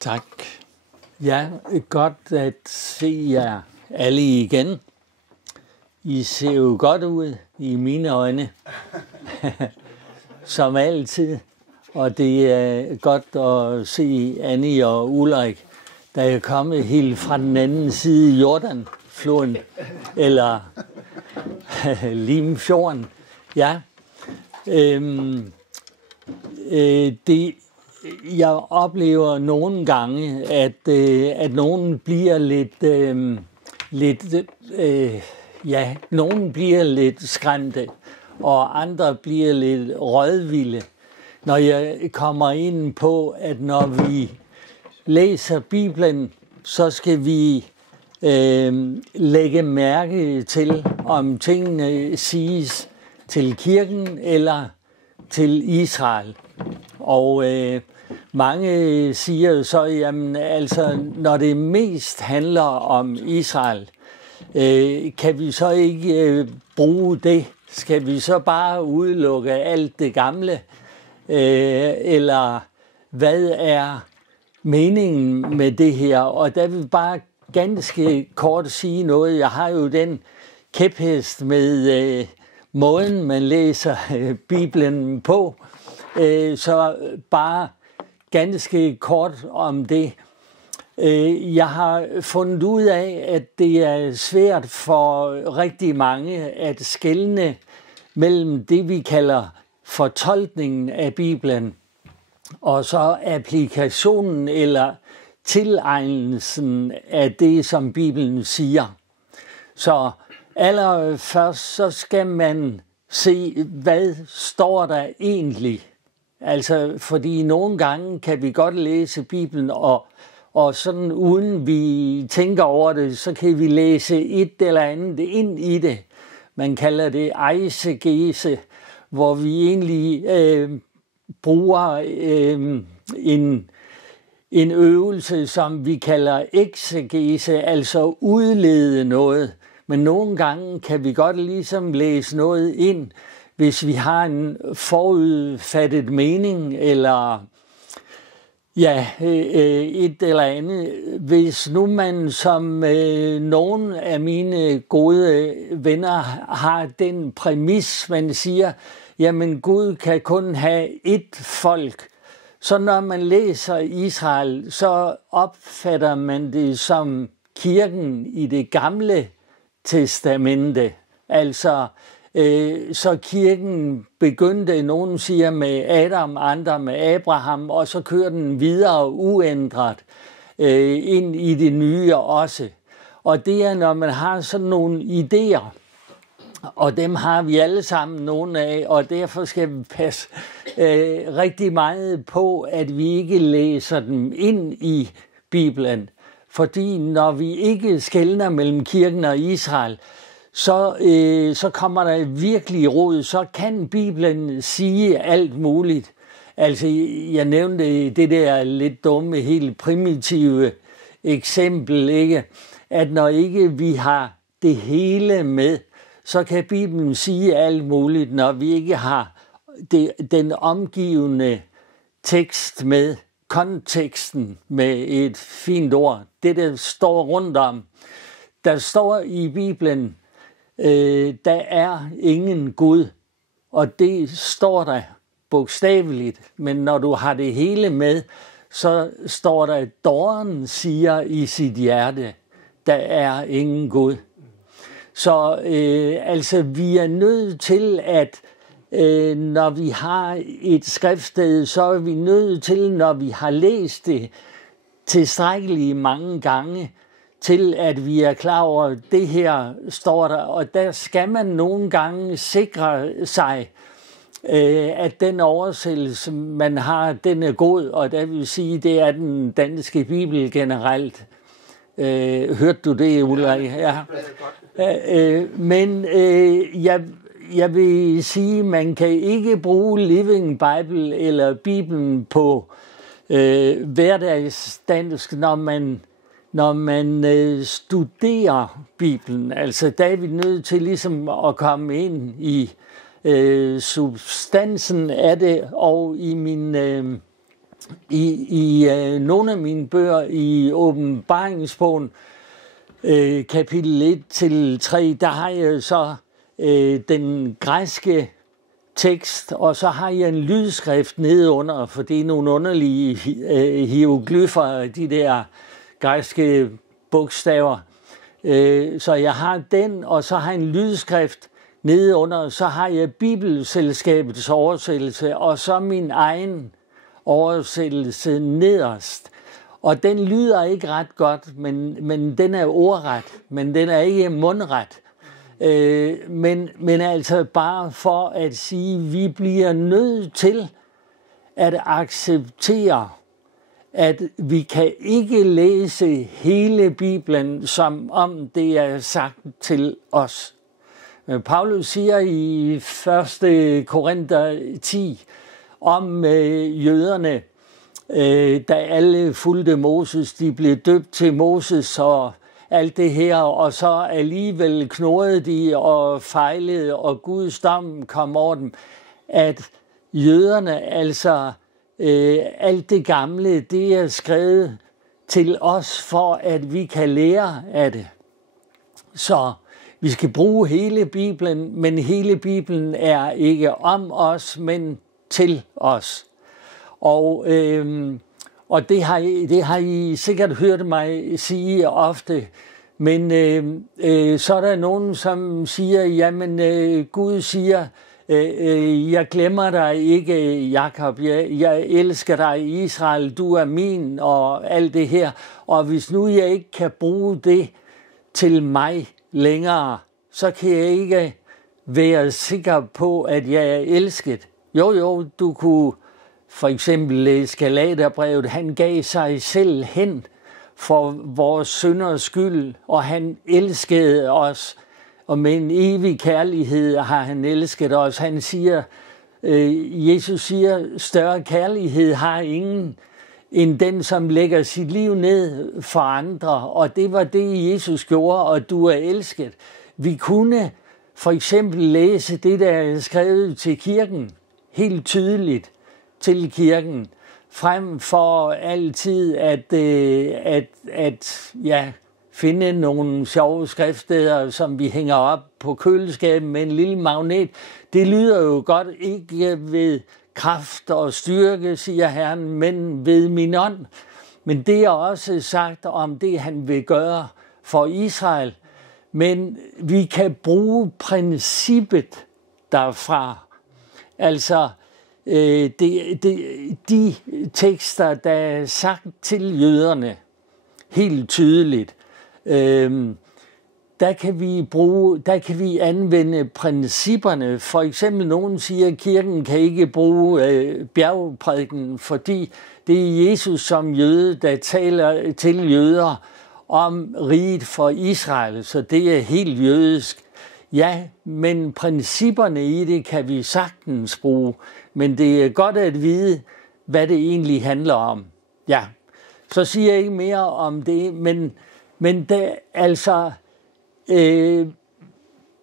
Tak. Ja, godt at se jer alle igen. I ser jo godt ud i mine øjne, som altid. Og det er godt at se Annie og Ulrik, der er kommet helt fra den anden side af Jordanfloden, eller Limfjorden. Ja, jeg oplever nogle gange, at nogen bliver nogen bliver lidt skræmte, og andre bliver lidt rådvilde, når jeg kommer ind på, at når vi læser Bibelen, så skal vi lægge mærke til, om tingene siges til kirken eller til Israel. Og mange siger så, jamen altså, når det mest handler om Israel, kan vi så ikke bruge det? Skal vi så bare udelukke alt det gamle? Eller hvad er meningen med det her? Og der vil bare ganske kort sige noget. Jeg har jo den kæphest med måden, man læser Bibelen på. Så bare ganske kort om det. Jeg har fundet ud af, at det er svært for rigtig mange at skelne mellem det, vi kalder fortolkningen af Bibelen, og så applikationen eller tilegnelsen af det, som Bibelen siger. Så allerførst så skal man se, hvad står der egentlig. Altså, fordi nogle gange kan vi godt læse Bibelen, og sådan uden vi tænker over det, så kan vi læse et eller andet ind i det. Man kalder det eisegese, hvor vi egentlig bruger en øvelse, som vi kalder exegese, altså udlede noget. Men nogle gange kan vi godt ligesom læse noget ind, hvis vi har en forudfattet mening, eller et eller andet. Hvis nu man som nogle af mine gode venner har den præmis, man siger, jamen Gud kan kun have ét folk. Så når man læser Israel, så opfatter man det som kirken i det gamle testamente. Altså, så kirken begyndte, nogen siger med Adam, andre med Abraham, og så kører den videre uændret ind i det nye også. Og det er, når man har sådan nogle idéer, og dem har vi alle sammen nogle af, og derfor skal vi passe rigtig meget på, at vi ikke læser dem ind i Bibelen. Fordi når vi ikke skelner mellem kirken og Israel, så kommer der virkelig rod, så kan Bibelen sige alt muligt. Altså, jeg nævnte det der lidt dumme, helt primitive eksempel, ikke? At når ikke vi har det hele med, så kan Bibelen sige alt muligt, når vi ikke har den omgivende tekst med, konteksten med et fint ord. Det, der står rundt om. Der står i Bibelen, der er ingen Gud, og det står der bogstaveligt, men når du har det hele med, så står der, at dåren siger i sit hjerte, der er ingen Gud. Så altså vi er nødt til, at når vi har et skriftsted, så er vi nødt til, når vi har læst det tilstrækkeligt mange gange, til at vi er klar over, at det her står der, og der skal man nogle gange sikre sig, at den oversættelse, man har, den er god, og det vil sige, det er den danske bibel generelt. Hørte du det, Ulrik? Ja. Men jeg vil sige, man kan ikke bruge Living Bible eller Bibelen på hverdagsdansk, når man studerer Bibelen. Altså, der er vi nødt til ligesom at komme ind i substansen af det, og i min I nogle af mine bøger i Åbenbaringsbogen, kapitel 1-3, der har jeg så den græske tekst, og så har jeg en lydskrift nedenunder, for det er nogle underlige hieroglyffer, de der græske bogstaver. Så jeg har den, og så har jeg en lydskrift nedenunder, så har jeg Bibelselskabets oversættelse, og så min egen oversættelse nederst. Og den lyder ikke ret godt, men den er ordret, men den er ikke mundret. Men altså bare for at sige, vi bliver nødt til at acceptere, at vi kan ikke læse hele Bibelen, som om det er sagt til os. Paulus siger i 1. Korinther 10 om jøderne, da alle fulgte Moses, de blev døbt til Moses og alt det her, og så alligevel knurrede de og fejlede, og Guds dom kom over dem, at jøderne, altså alt det gamle, det er skrevet til os, for at vi kan lære af det. Så vi skal bruge hele Bibelen, men hele Bibelen er ikke om os, men til os. Og det har I sikkert hørt mig sige ofte, men så er der nogen, som siger, jamen Gud siger, jeg glemmer dig ikke, Jakob, jeg elsker dig, Israel, du er min, og alt det her. Og hvis nu jeg ikke kan bruge det til mig længere, så kan jeg ikke være sikker på, at jeg er elsket. Jo, du kunne for eksempel læse Galaterbrevet, han gav sig selv hen for vores synders skyld, og han elskede os, og med en evig kærlighed har han elsket os. Han siger, Jesus siger, større kærlighed har ingen, end den, som lægger sit liv ned for andre, og det var det, Jesus gjorde, og du er elsket. Vi kunne for eksempel læse det, der er skrevet til kirken, helt tydeligt til kirken, frem for altid at finde nogle sjove skriftsteder, som vi hænger op på køleskabet med en lille magnet. Det lyder jo godt, ikke ved kraft og styrke, siger Herren, men ved min ånd. Men det er også sagt om det, han vil gøre for Israel. Men vi kan bruge princippet derfra. Altså, de tekster, der er sagt til jøderne, helt tydeligt, der kan vi anvende principperne. For eksempel nogen siger, at kirken kan ikke bruge bjergprædiken, fordi det er Jesus som jøde, der taler til jøder om riget for Israel, så det er helt jødisk. Ja, men principperne i det kan vi sagtens bruge, men det er godt at vide, hvad det egentlig handler om. Ja, så siger jeg ikke mere om det, men det, altså,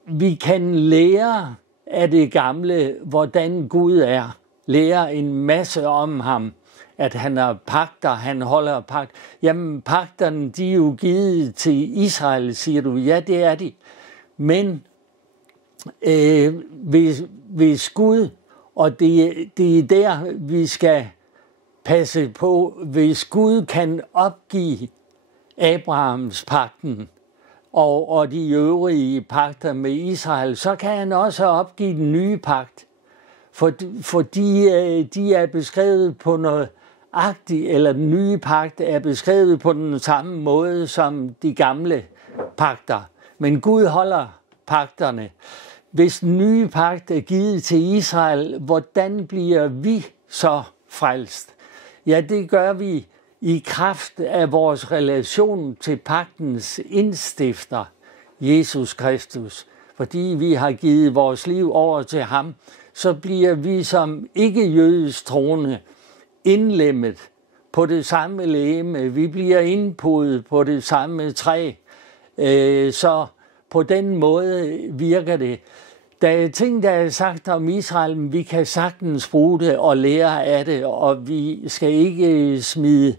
vi kan lære af det gamle, hvordan Gud er. Lære en masse om ham, at han har pagter, han holder pagt. Jamen, pagterne, de er jo givet til Israel, siger du. Ja, det er de. Men hvis Gud, og det er der, vi skal passe på, hvis Gud kan opgive Abrahams pagten og de øvrige pagter med Israel, så kan han også opgive den nye pagt. Fordi de er beskrevet på noget agtigt, eller den nye pagt er beskrevet på den samme måde som de gamle pagter. Men Gud holder pagterne. Hvis den nye pagt er givet til Israel, hvordan bliver vi så frelst? Ja, det gør vi i kraft af vores relation til pagtens indstifter, Jesus Kristus. Fordi vi har givet vores liv over til ham, så bliver vi som ikke-jødisk troende indlemmet på det samme legeme. Vi bliver indpodet på det samme træ. Så på den måde virker det. Der er ting, der er sagt om Israel, men vi kan sagtens bruge det og lære af det, og vi skal ikke smide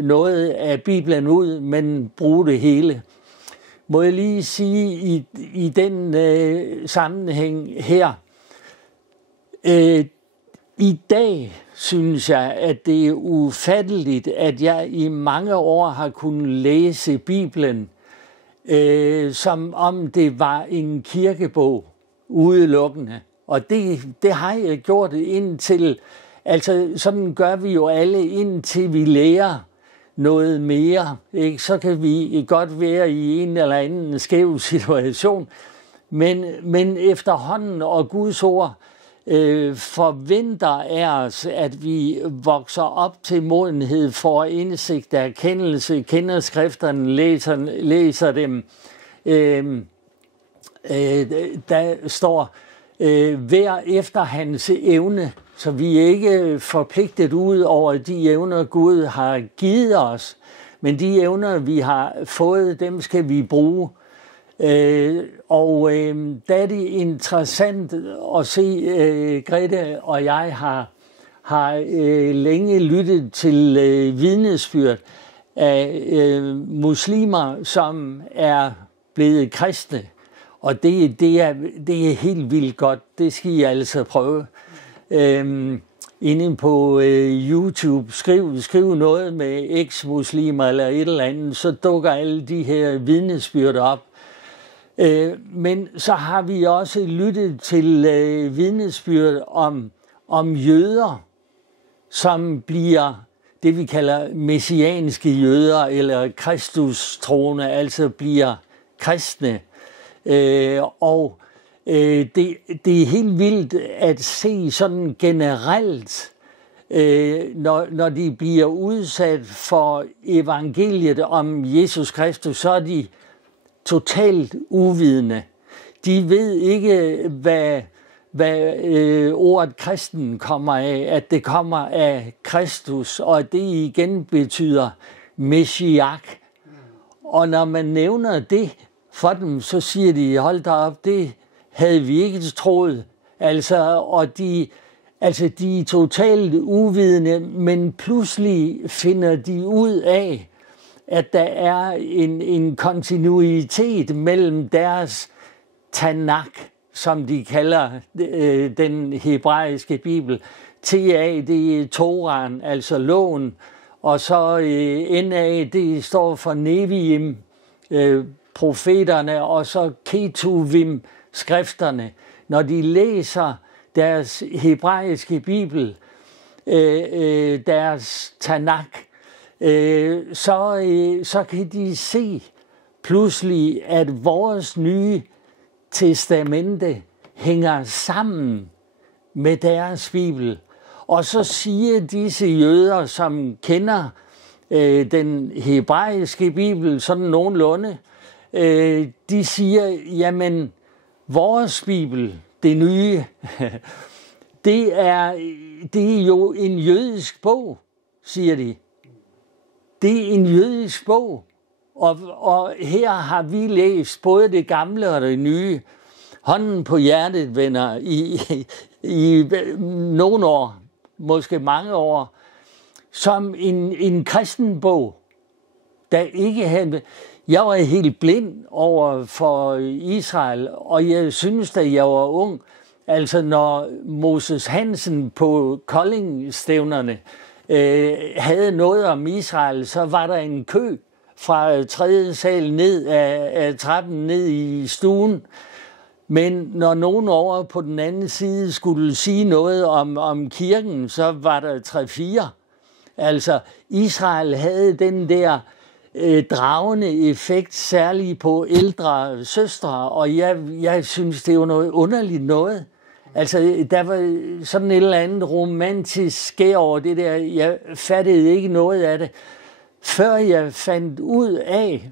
noget af Bibelen ud, men bruge det hele. Må jeg lige sige i den sammenhæng her, i dag synes jeg, at det er ufatteligt, at jeg i mange år har kunnet læse Bibelen, som om det var en kirkebog udelukkende. Og det har jeg gjort indtil, altså sådan gør vi jo alle, indtil vi lærer noget mere. Ikke? Så kan vi godt være i en eller anden skæv situation, men efterhånden og Guds ord forventer af os, at vi vokser op til modenhed for indsigt og erkendelse, kender skrifterne, læser dem. Der står hver efter hans evne, så vi er ikke forpligtet ud over de evner, Gud har givet os, men de evner, vi har fået, dem skal vi bruge. Der er det interessant at se, Grete og jeg har længe lyttet til vidnesbyrd af muslimer, som er blevet kristne. Og det er helt vildt godt. Det skal I altså prøve. Inde på YouTube, skriv noget med eks-muslimer eller et eller andet, så dukker alle de her vidnesbyrd op. Men så har vi også lyttet til vidnesbyrd om jøder, som bliver det, vi kalder messianske jøder, eller kristustroende, altså bliver kristne. Det er helt vildt at se sådan generelt, når de bliver udsat for evangeliet om Jesus Kristus, så er de totalt uvidende. De ved ikke, hvad ordet kristen kommer af, at det kommer af Kristus, og at det igen betyder messiak. Og når man nævner det for dem, så siger de, hold da op, det havde vi ikke troet. Og de er totalt uvidende, men pludselig finder de ud af, at der er en kontinuitet mellem deres Tanakh, som de kalder den hebraiske bibel. TA, det er Toraen, altså loven, og så NA, det står for Neviim, profeterne, og så Ketuvim, skrifterne. Når de læser deres hebraiske bibel, deres Tanakh, så kan de se pludselig, at vores nye testamente hænger sammen med deres bibel. Og så siger disse jøder, som kender den hebraiske bibel sådan nogenlunde, de siger, jamen, vores bibel, det nye, det er jo en jødisk bog, siger de. Det er en jødisk bog, og her har vi læst både det gamle og det nye. Hånden på hjertet, venner, i nogle år, måske mange år, som en kristen bog, der ikke havde... Jeg var helt blind over for Israel, og jeg synes, da jeg var ung, altså når Moses Hansen på Kolding-stævnerne havde noget om Israel, så var der en kø fra 3. sal ned af trappen ned i stuen. Men når nogen over på den anden side skulle sige noget om kirken, så var der 3-4. Altså Israel havde den der dragende effekt, særligt på ældre søstre, og jeg synes, det er jo noget underligt noget. Altså, der var sådan et eller andet romantisk skær over det der. Jeg fattede ikke noget af det, før jeg fandt ud af,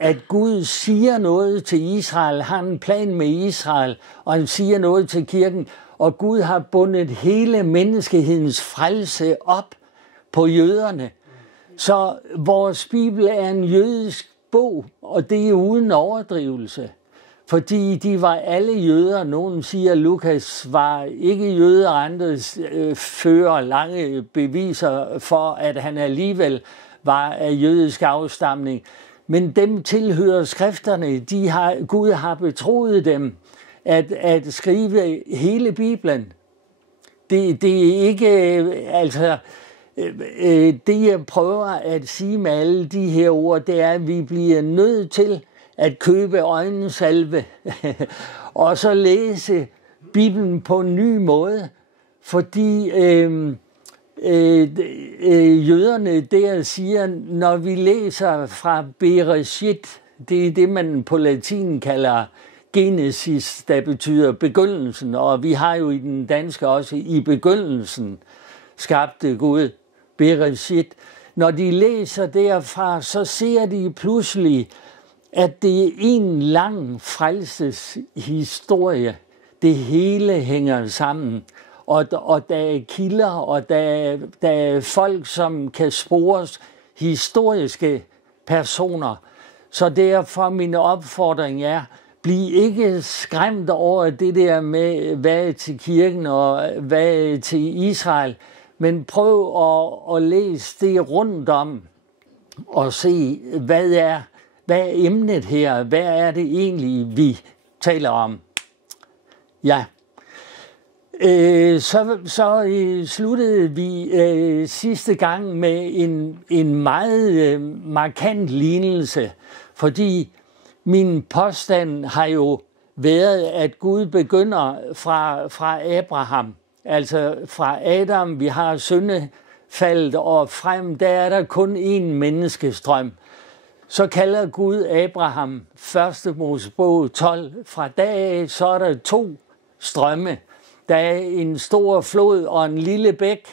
at Gud siger noget til Israel, har en plan med Israel, og han siger noget til kirken, og Gud har bundet hele menneskehedens frelse op på jøderne. Så vores bibel er en jødisk bog, og det er uden overdrivelse. fordi de var alle jøder. Nogen siger, at Lukas var ikke jøde, og andre fører lange beviser for, at han alligevel var af jødisk afstamning. Men dem tilhører skrifterne. Gud har betroet dem at skrive hele Bibelen. Det er ikke, altså, det jeg prøver at sige med alle de her ord, det er, at vi bliver nødt til at købe øjensalve og så læse Bibelen på en ny måde, fordi jøderne der siger, når vi læser fra Bereshit, det er det, man på latin kalder Genesis, der betyder begyndelsen, og vi har jo i den danske også i begyndelsen skabte Gud, Bereshit. Når de læser derfra, så ser de pludselig, at det er en lang frelseshistorie. Det hele hænger sammen. Og der er kilder, og der er folk, som kan spores, historiske personer. Så derfor min opfordring er, bliv ikke skræmt over det der med, hvad er til kirken og hvad er til Israel, men prøv at læse det rundt om og se, hvad er emnet her? Hvad er det egentlig, vi taler om? Ja. Så sluttede vi sidste gang med en meget markant lignelse, fordi min påstand har jo været, at Gud begynder fra Abraham, altså fra Adam, vi har syndefaldet, og frem, der er der kun én menneskestrøm. Så kalder Gud Abraham, 1. Mosebog 12, fra dag af, så er der 2 strømme. Der er en stor flod og en lille bæk,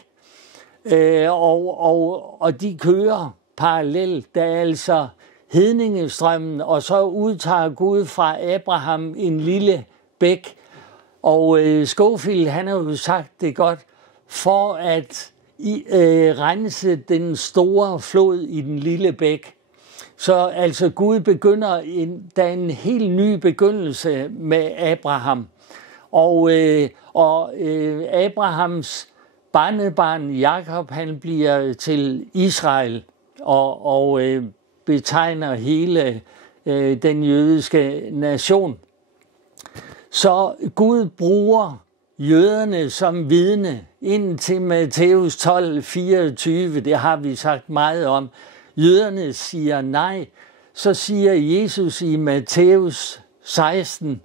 og de kører parallelt. Der er altså hedningestrømmen, og så udtager Gud fra Abraham en lille bæk. Og Scofield, han har jo sagt det godt, for at rense den store flod i den lille bæk. Så altså Gud begynder, der er en helt ny begyndelse med Abraham. Og Abrahams barnebarn Jakob, han bliver til Israel og betegner hele den jødiske nation. Så Gud bruger jøderne som vidne indtil Matthæus 12, 24, det har vi sagt meget om. Jøderne siger nej, så siger Jesus i Matthæus 16,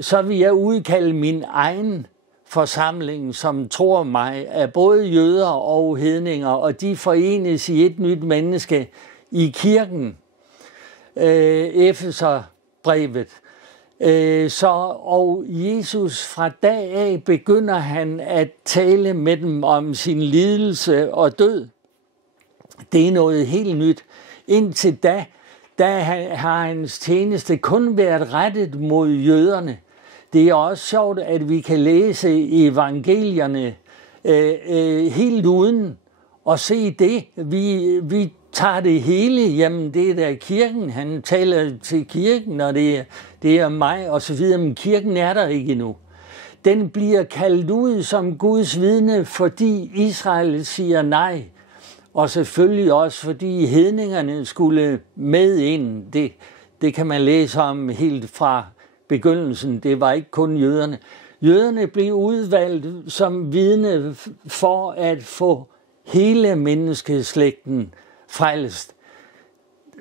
så vil jeg udkalde min egen forsamling, som tror mig, af både jøder og hedninger, og de forenes i et nyt menneske i kirken, Efeserbrevet. Og Jesus fra dag af begynder han at tale med dem om sin lidelse og død. Det er noget helt nyt. Indtil da har hans tjeneste kun været rettet mod jøderne. Det er også sjovt, at vi kan læse evangelierne helt uden og se det. Vi tager det hele, jamen det er der kirken, han taler til kirken, og det er mig og så videre, men kirken er der ikke endnu. Den bliver kaldt ud som Guds vidne, fordi Israel siger nej, og selvfølgelig også fordi hedningerne skulle med ind. Det kan man læse om helt fra begyndelsen, det var ikke kun jøderne. Jøderne blev udvalgt som vidne for at få hele menneskeslægten frelst.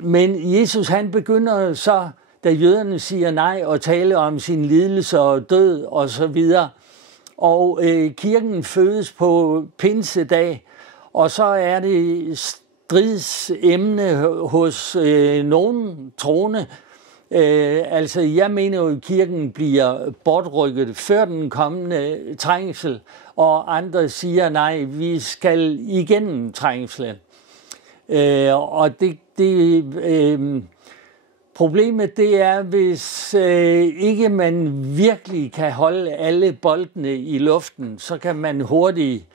Men Jesus han begynder så, da jøderne siger nej, og tale om sin lidelse og død og så videre. Og kirken fødes på pinsedag, og så er det stridsemne hos nogen troende. Altså jeg mener jo, at kirken bliver bortrykket før den kommende trængsel, og andre siger nej, vi skal igennem trængslen. Og problemet det er, hvis ikke man virkelig kan holde alle boldene i luften, så kan man hurtigt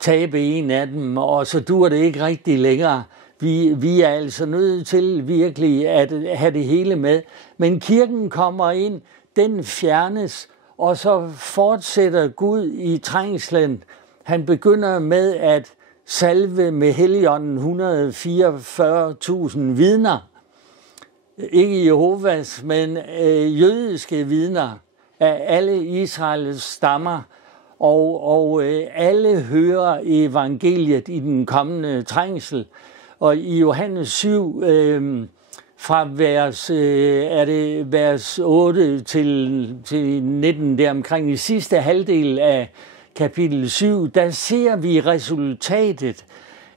tabe en af dem, og så dur det ikke rigtig længere. Vi er altså nødt til virkelig at have det hele med. Men kirken kommer ind, den fjernes, og så fortsætter Gud i trængslen. Han begynder med at salve med Helligånden 144.000 vidner. Ikke Jehovas, men jødiske vidner af alle Israels stammer. Og alle hører evangeliet i den kommende trængsel. Og i Johannes 7, fra vers 8 til 19, der omkring i sidste halvdel af kapitel 7, der ser vi resultatet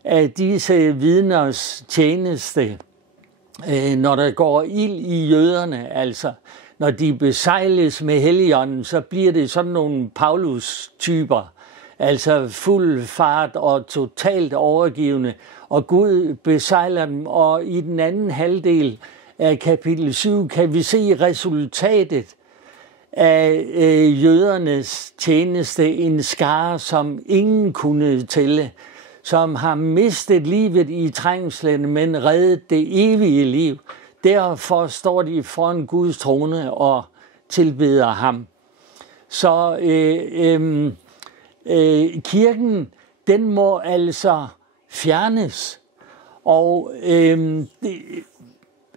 af disse vidners tjeneste, når der går ild i jøderne, altså når de besejles med Helligånden, så bliver det sådan nogle Paulus-typer, altså fuld fart og totalt overgivende, og Gud besejler dem, og i den anden halvdel af kapitel 7 kan vi se resultatet af jødernes tjeneste, en skare, som ingen kunne tælle, som har mistet livet i trængslen, men reddet det evige liv. Derfor står de foran Guds trone og tilbeder ham. Så kirken, den må altså fjernes. Og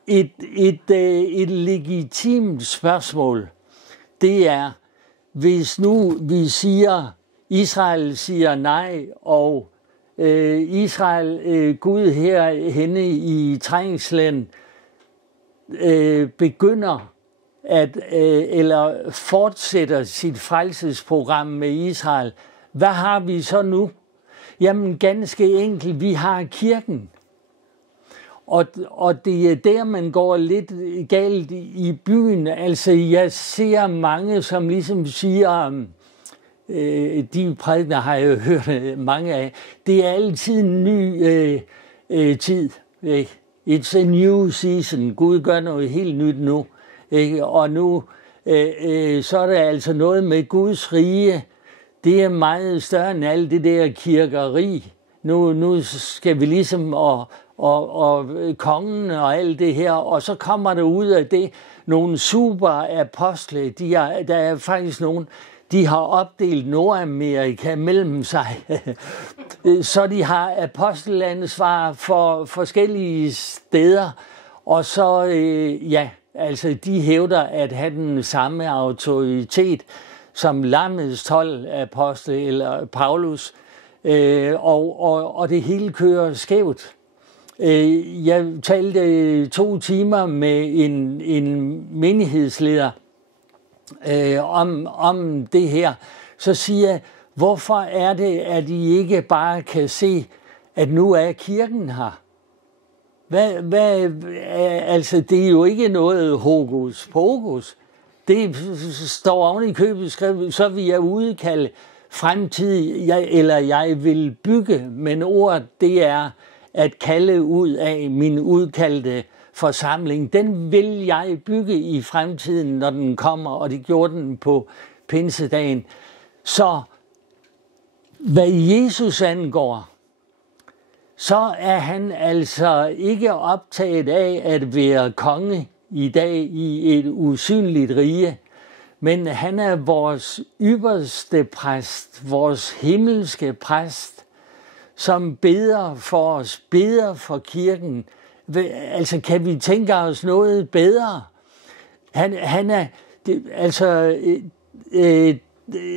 et legitimt spørgsmål, det er, hvis nu vi siger, Israel siger nej, og Israel, Gud herhenne i trængslen, begynder eller fortsætter sit frelsesprogram med Israel, hvad har vi så nu? Jamen ganske enkelt, vi har kirken. Og det er der, man går lidt galt i byen. Altså, jeg ser mange, som ligesom siger, de prædikener har jeg jo hørt mange af, det er altid en ny tid. Ikke? It's a new season. Gud gør noget helt nyt nu. Ikke? Og nu så er der altså noget med Guds rige. Det er meget større end alt det der kirkeri. Nu skal vi ligesom og kongen og alt det her, og så kommer der ud af det nogle super apostle. Der er faktisk nogen, de har opdelt Nordamerika mellem sig, så de har apostelansvar for forskellige steder, og så altså de hævder at have den samme autoritet som lammets 12 apostle eller Paulus, og det hele kører skævt. Jeg talte 2 timer med en menighedsleder om det her. Så siger jeg, hvorfor er det, at I ikke bare kan se, at nu er kirken her? Altså, det er jo ikke noget hokus pokus. Det står oven i købet skrevet, så vil jeg udkalde fremtid, jeg vil bygge, men ordet det er at kalde ud af min udkaldte forsamling. Den vil jeg bygge i fremtiden, når den kommer, og det gjorde den på pinsedagen. Så hvad Jesus angår, så er han altså ikke optaget af at være konge i dag i et usynligt rige, men han er vores ypperste præst, vores himmelske præst, som beder for os, beder for kirken. Altså, kan vi tænke os noget bedre? Han er altså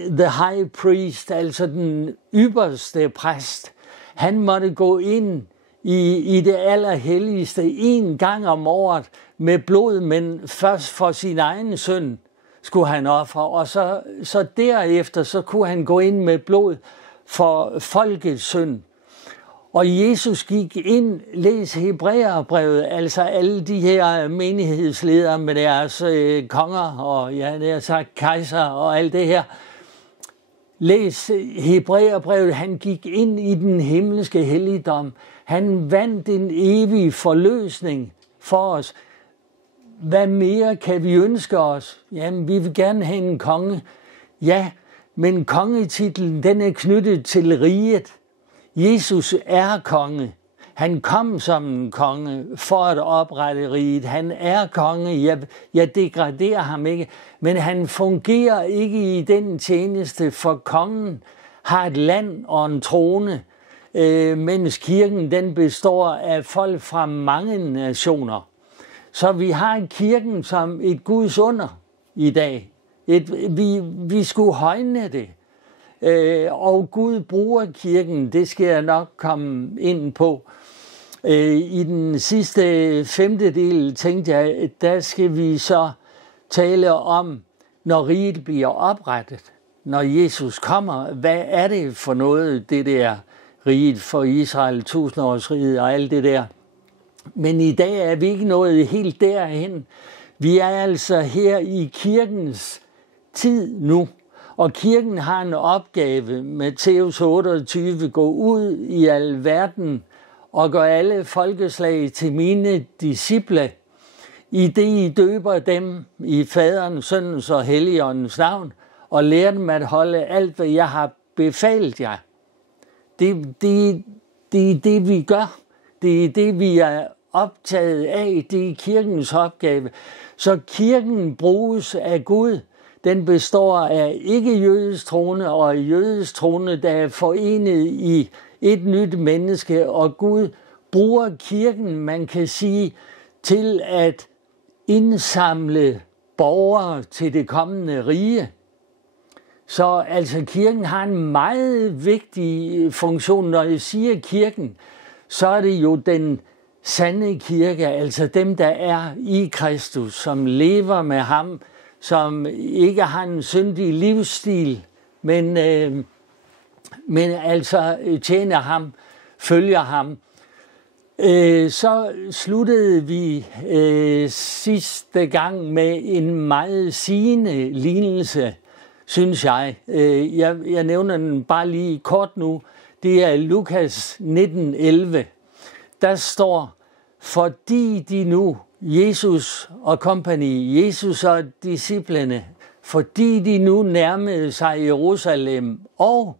the high priest, altså den ypperste præst. Han måtte gå ind i det allerhelligste 1 gang om året med blod, men først for sin egen synd skulle han ofre, og så derefter så kunne han gå ind med blod for folkets synd. Og Jesus gik ind, læs Hebræerbrevet, altså alle de her menighedsledere med deres konger og det har sagt kejser og alt det her. Læs Hebræerbrevet, han gik ind i den himmelske helligdom. Han vandt en evig forløsning for os. Hvad mere kan vi ønske os? Jamen, vi vil gerne have en konge. Ja, men kongetitlen, den er knyttet til riget. Jesus er konge. Han kom som en konge for at oprette riget. Han er konge. Jeg degraderer ham ikke. Men han fungerer ikke i den tjeneste, for kongen har et land og en trone, mens kirken den består af folk fra mange nationer. Så vi har kirken som et Guds under i dag. Vi skulle højne det. Og Gud bruger kirken, det skal jeg nok komme ind på. I den sidste femtedel tænkte jeg, der skal vi så tale om, når riget bliver oprettet. Når Jesus kommer, hvad er det for noget, det der riget for Israel, 1000-årsriget og alt det der. Men i dag er vi ikke nået helt derhen. Vi er altså her i kirkens tid nu. Og kirken har en opgave, Matthæus 28, gå ud i al verden og gør alle folkeslag til mine disciple, i det I døber dem i Faderens, Søndens og Helligåndens navn, og lærer dem at holde alt, hvad jeg har befalt jer. Det er det, vi gør. Det er det, vi er optaget af. Det er kirkens opgave. Så kirken bruges af Gud. Den består af ikke-jødisk troende og jødisk troende, der er forenet i et nyt menneske. Og Gud bruger kirken, man kan sige, til at indsamle borgere til det kommende rige. Så altså kirken har en meget vigtig funktion. Når jeg siger kirken, så er det jo den sande kirke, altså dem, der er i Kristus, som lever med ham, som ikke har en syndig livsstil, men altså tjener ham, følger ham. Så sluttede vi sidste gang med en meget sigende lignelse, synes jeg. Jeg nævner den bare lige kort nu. Det er Lukas 19:11. Der står, fordi de nu, Jesus og kompagni, Jesus og disciplene, fordi de nu nærmede sig Jerusalem, og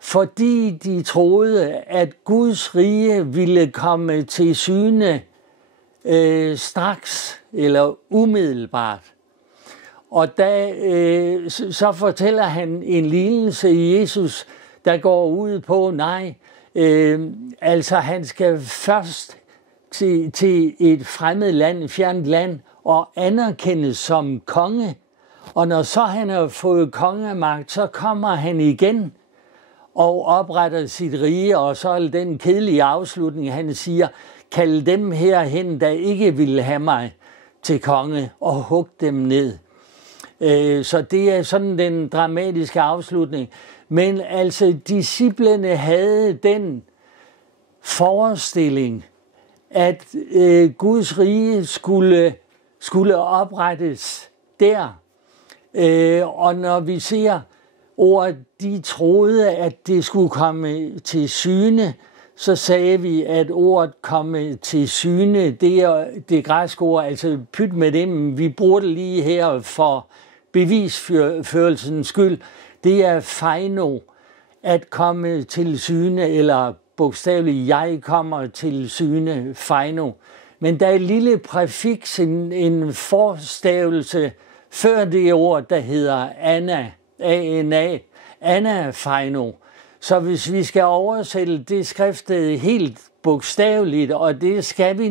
fordi de troede, at Guds rige ville komme til syne straks eller umiddelbart. Og så fortæller han en lignelse i Jesus, der går ud på, altså han skal først til et fremmed land, et fjernt land, og anerkendes som konge. Og når så han har fået kongemagt, så kommer han igen og opretter sit rige, og så er den kedelige afslutning, han siger, kald dem herhen, der ikke ville have mig til konge, og hug dem ned. Så det er sådan den dramatiske afslutning. Men altså, disciplene havde den forestilling, at Guds rige skulle oprettes der. Og når vi ser ordet, de troede, at det skulle komme til syne, så sagde vi, at ordet komme til syne, det er det græske ord, altså pyt med dem, vi bruger det lige her for bevisførelsens skyld. Det er feino, at komme til syne, eller bogstaveligt, jeg kommer til syne, feino. Men der er et lille præfiks, en forstavelse før det ord, der hedder Anna, A-N-A, Anna feino. Så hvis vi skal oversætte det skriftet helt bogstaveligt, og det skal vi,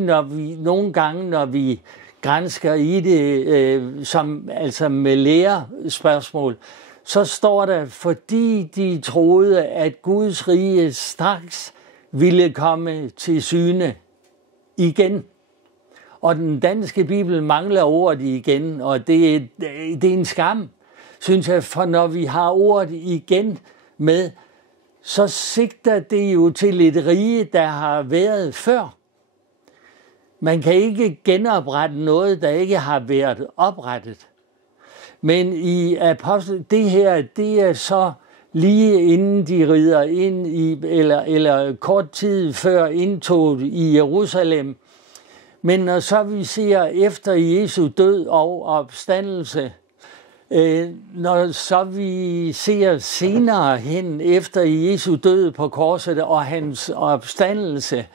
nogle gange, når vi gransker i det, som altså med lærespørgsmål, så står der, fordi de troede, at Guds rige straks ville komme til syne igen. Og den danske bibel mangler ordet igen, og det er en skam, synes jeg, for når vi har ordet igen med, så sigter det jo til et rige, der har været før. Man kan ikke genoprette noget, der ikke har været oprettet. Men i apostel, det her, det er så lige inden de rider ind i, eller kort tid før indtoget i Jerusalem. Men når så vi ser efter Jesu død og opstandelse, Når så vi ser senere hen efter Jesu død på korset og hans opstandelse,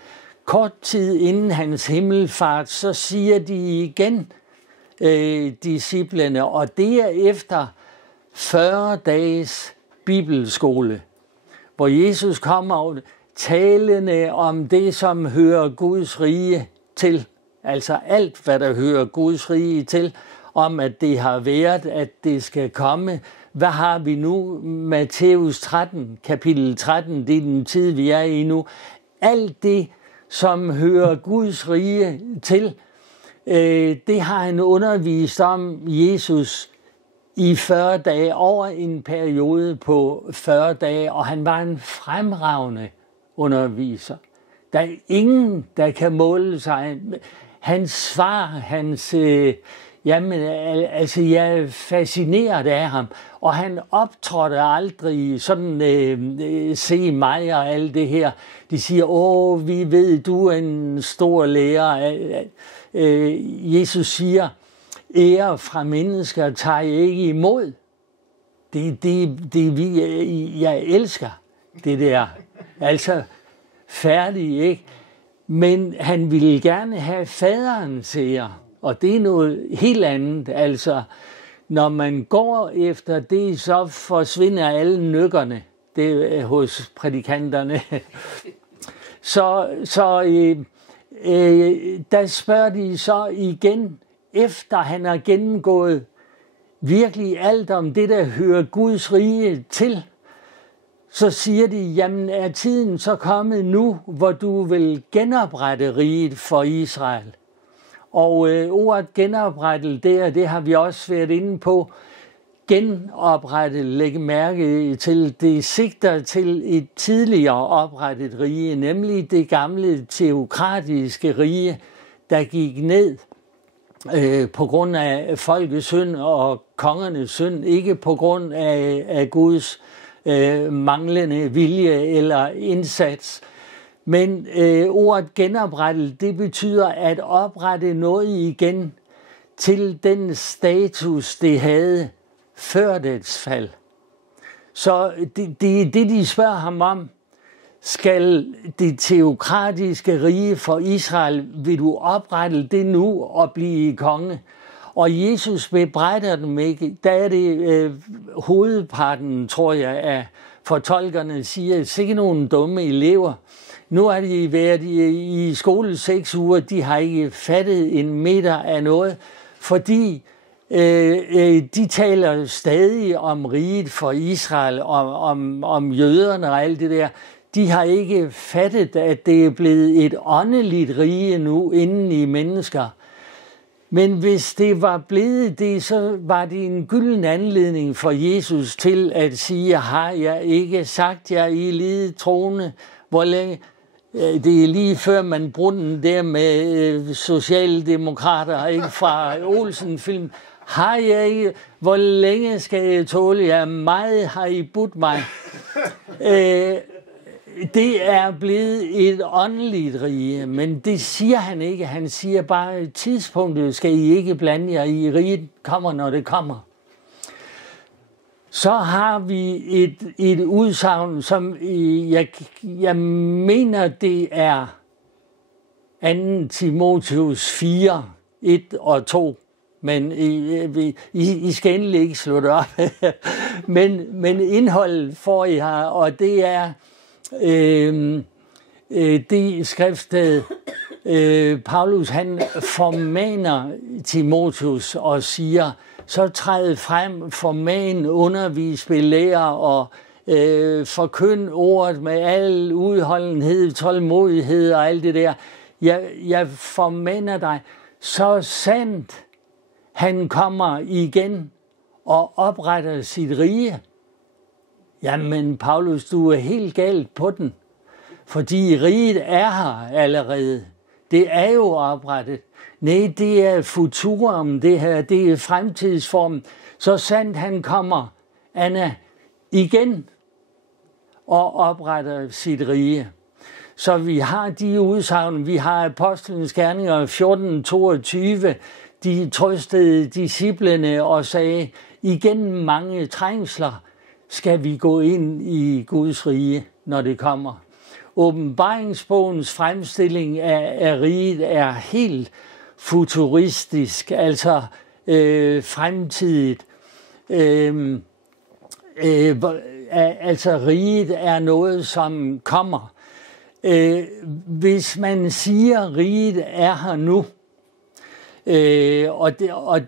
kort tid inden hans himmelfart, så siger de igen, disciplene, og det er efter 40 dages bibelskole, hvor Jesus kommer talende om det, som hører Guds rige til. Altså alt, hvad der hører Guds rige til, om at det har været, at det skal komme. Hvad har vi nu? Matthæus 13, kapitel 13, det er den tid, vi er i nu. Alt det, som hører Guds rige til, det har han undervist om Jesus i 40 dage, over en periode på 40 dage, og han var en fremragende underviser. Der er ingen, der kan måle sig. Hans svar, jeg er fascineret af ham, og han optrådte aldrig sådan, se mig og alt det her. De siger, vi ved, du er en stor lærer. Jesus siger, ære fra mennesker tager jeg ikke imod. Jeg elsker det der. Altså færdig, ikke? Men han ville gerne have faderens ære, og det er noget helt andet. Altså, når man går efter det, så forsvinder alle nykkerne det hos prædikanterne. Så der spørger de så igen, efter han har gennemgået virkelig alt om det, der hører Guds rige til, så siger de, jamen er tiden så kommet nu, hvor du vil genoprette riget for Israel? Og ordet genoprette, det har vi også været inde på. Genoprette, lægge mærke til, det sigter til et tidligere oprettet rige, nemlig det gamle teokratiske rige, der gik ned på grund af folkets synd og kongernes synd, ikke på grund af Guds manglende vilje eller indsats. Men ordet genoprette, det betyder at oprette noget igen til den status, det havde før dets fald. Så det er det, de spørger ham om. Skal det teokratiske rige for Israel, vil du oprette det nu og blive konge? Og Jesus bebrejder dem ikke. Der er det hovedparten, tror jeg, af fortolkerne siger, sikke nogle dumme elever. Nu har de været i skole 6 uger, de har ikke fattet en meter af noget, fordi de taler stadig om riget for Israel, om jøderne og alt det der. De har ikke fattet, at det er blevet et åndeligt rige nu inden i mennesker. Men hvis det var blevet det, så var det en gylden anledning for Jesus til at sige, har jeg ikke sagt jer i lidet troende, hvor længe. Det er lige før man brugte den der med socialdemokrater, ikke, fra Olsen-film. Har jeg ikke, hvor længe skal jeg tåle jer? Meget har I budt mig. Det er blevet et åndeligt rige, men det siger han ikke. Han siger bare, tidspunktet skal I ikke blande jer i. Riget kommer, når det kommer. Så har vi et udsagn, som jeg mener, det er 2. Timotheus 4, 1 og 2. Men I skal endelig ikke slå det op. men indholdet får I her, og det er det skriftsted, Paulus han formaner Timotheus og siger, så træd frem, forman, undervis, belære og forkynd ordet med al udholdenhed, tålmodighed og alt det der. Jeg formaner dig, så sandt han kommer igen og opretter sit rige. Jamen, Paulus, du er helt galt på den, fordi riget er her allerede. Det er jo oprettet. Nej, det er futurum, det her, det er fremtidsform. Så sandt han kommer, Anna, igen og opretter sit rige. Så vi har de udsagn, vi har Apostlenes Gerninger 14:22, de trøstede disciplene og sagde, igennem mange trængsler skal vi gå ind i Guds rige, når det kommer. Åbenbaringsbogens fremstilling af riget er helt futuristisk, altså fremtidigt. Altså riget er noget, som kommer. Hvis man siger, riget er her nu, og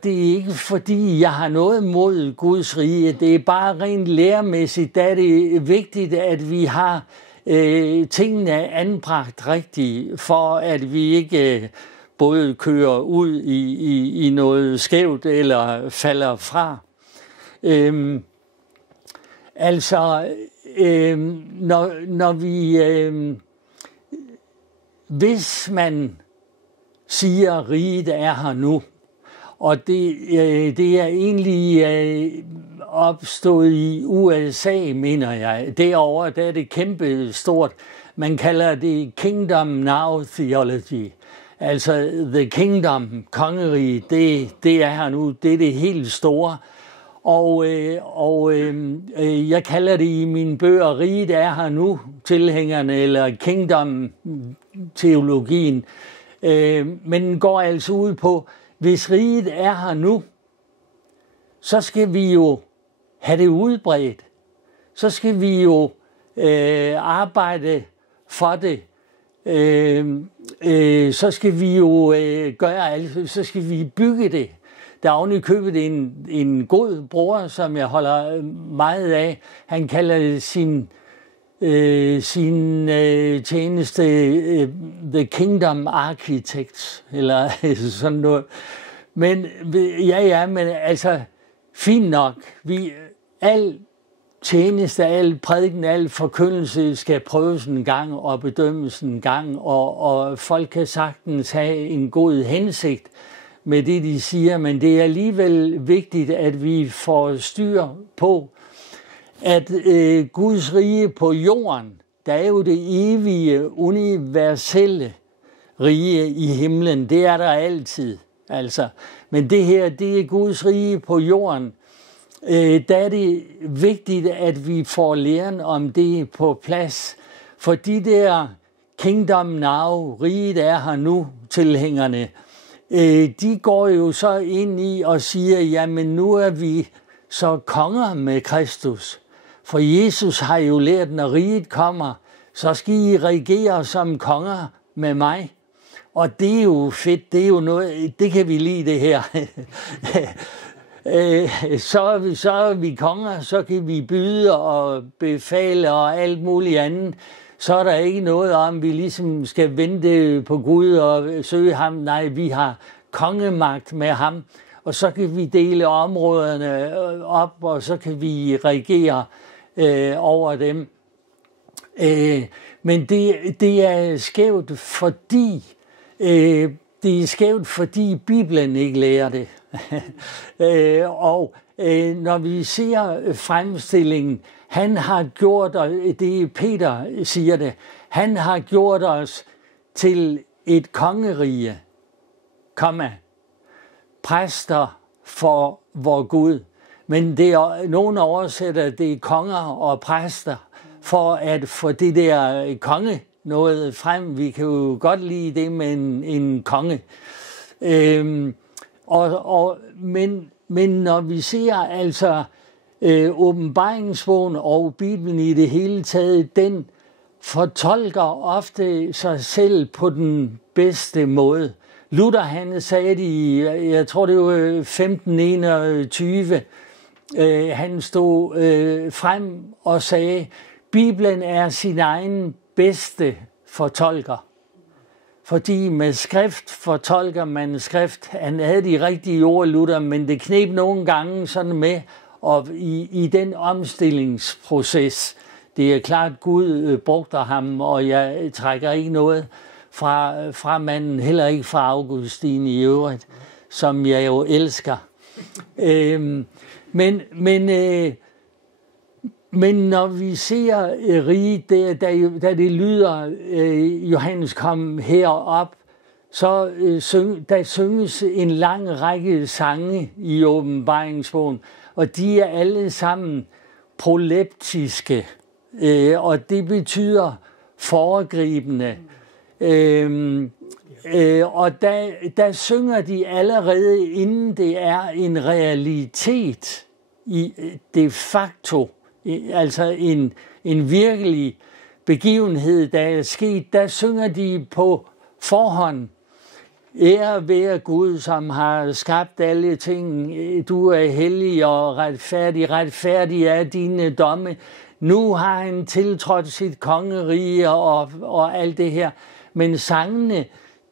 det er ikke fordi, jeg har noget mod Guds rige, det er bare rent læremæssigt, der er det vigtigt, at vi har tingene anbragt rigtigt, for at vi ikke både kører ud i noget skævt eller falder fra. Når vi hvis man siger, riget er her nu, og det er egentlig opstået i USA, mener jeg. Derovre, der er det kæmpe stort. Man kalder det Kingdom Now Theology. Altså the kingdom, kongeriget, det er her nu, det er det helt store. Og jeg kalder det i mine bøger, riget er her nu, tilhængerne, eller kingdom-teologien. Men den går altså ud på, hvis riget er her nu, så skal vi jo have det udbredt. Så skal vi jo arbejde for det. Så skal vi jo gøre alt, så skal vi bygge det. Der er oven i købet en god bror, som jeg holder meget af. Han kalder sin tjeneste The Kingdom Architects, eller sådan noget. Men men altså, fint nok. Al tjeneste, al prædiken, al forkyndelse skal prøves en gang og bedømmes en gang, og folk kan sagtens have en god hensigt med det, de siger, men det er alligevel vigtigt, at vi får styr på, at Guds rige på jorden, der er jo det evige, universelle rige i himlen, det er der altid, altså. Men det her, det er Guds rige på jorden. Der er det vigtigt, at vi får læren om det på plads, for de der Kingdom Now, riget er her nu, tilhængerne, de går jo så ind i og siger, jamen nu er vi så konger med Kristus. For Jesus har jo lært, når riget kommer, så skal I regere som konger med mig. Og det er jo fedt, det er jo noget, det kan vi lide det her. Så er vi konger, så kan vi byde og befale og alt muligt andet. Så er der ikke noget om, vi ligesom skal vente på Gud og søge ham. Nej, vi har kongemagt med ham, og så kan vi dele områderne op, og så kan vi regere over dem. Men det er skævt, fordi Bibelen ikke lærer det. Når vi ser fremstillingen, han har gjort, og det er Peter siger det, han har gjort os til et kongerige, præster for vor Gud. Men det er, nogen oversætter det er konger og præster, for at få det der konge noget frem. Vi kan jo godt lide det med en konge. Men når vi ser altså åbenbaringsbogen og Bibelen i det hele taget, den fortolker ofte sig selv på den bedste måde. Luther, han sagde det i, jeg tror det var 1521, han stod frem og sagde, Bibelen er sin egen bedste fortolker. Fordi med skrift fortolker man skrift. Han havde de rigtige ord, Luther, men det kneb nogle gange sådan med, og i den omstillingsproces, det er klart, Gud brugte ham, og jeg trækker ikke noget fra manden, heller ikke fra Augustin i øvrigt, som jeg jo elsker. Men når vi ser riget, da det lyder, Johannes kom herop, så der synges en lang række sange i åbenbaringsbogen, og de er alle sammen proleptiske, og det betyder foregribende. Og der synger de allerede, inden det er en realitet i de facto, altså en virkelig begivenhed, der er sket, der synger de på forhånd. Ære være Gud, som har skabt alle ting. Du er hellig og retfærdig. Retfærdig er dine domme. Nu har han tiltrådt sit kongerige og alt det her. Men sangene,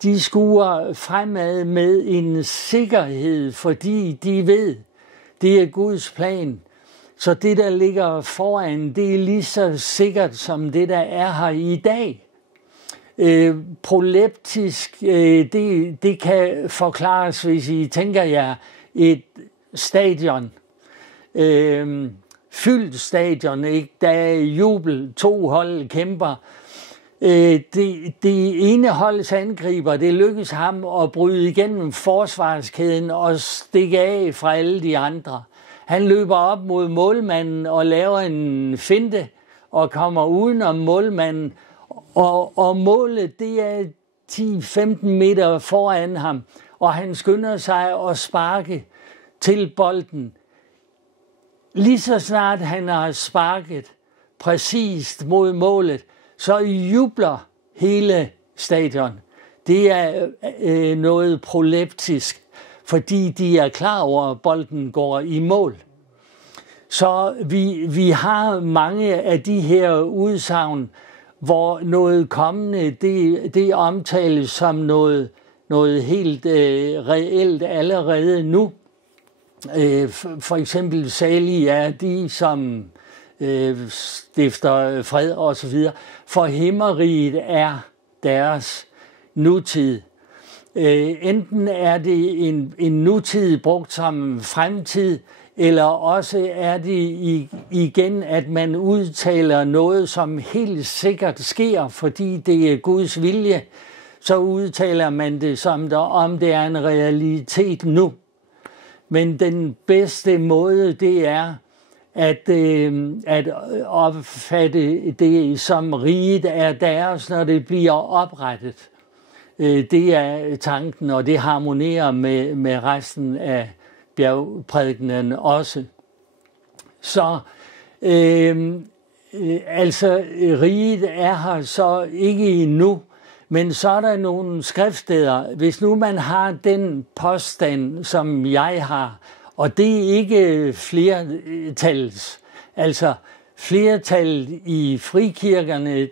de skuer fremad med en sikkerhed, fordi de ved, det er Guds plan. Så det, der ligger foran, det er lige så sikkert som det, der er her i dag. Proleptisk, det kan forklares, hvis I tænker jer et stadion. Fyldt stadion, ikke? Der er jubel, 2 hold kæmper. Det ene holds angriber, det lykkes ham at bryde igennem forsvarskæden og stikke af fra alle de andre. Han løber op mod målmanden og laver en finte og kommer uden om målmanden. Og målet, det er 10-15 meter foran ham, og han skynder sig at sparke til bolden. Lige så snart han har sparket præcist mod målet, så jubler hele stadion. Det er noget proleptisk, fordi de er klar over, at bolden går i mål. Så vi har mange af de her udsagn, hvor noget kommende, det omtales som noget helt reelt allerede nu. For eksempel salige er de, som stifter fred og så videre. For himmeriget er deres nutid. Enten er det en nutid brugt som fremtid, eller også er det igen, at man udtaler noget, som helt sikkert sker, fordi det er Guds vilje. Så udtaler man det som om det er en realitet nu. Men den bedste måde, det er at opfatte det som riget er deres, når det bliver oprettet. Det er tanken, og det harmonerer med resten af bjergprædikenen også. Så riget er her så ikke endnu, men så er der nogle skriftsteder. Hvis nu man har den påstand, som jeg har, og det er ikke flertals, altså flertal i frikirkerne,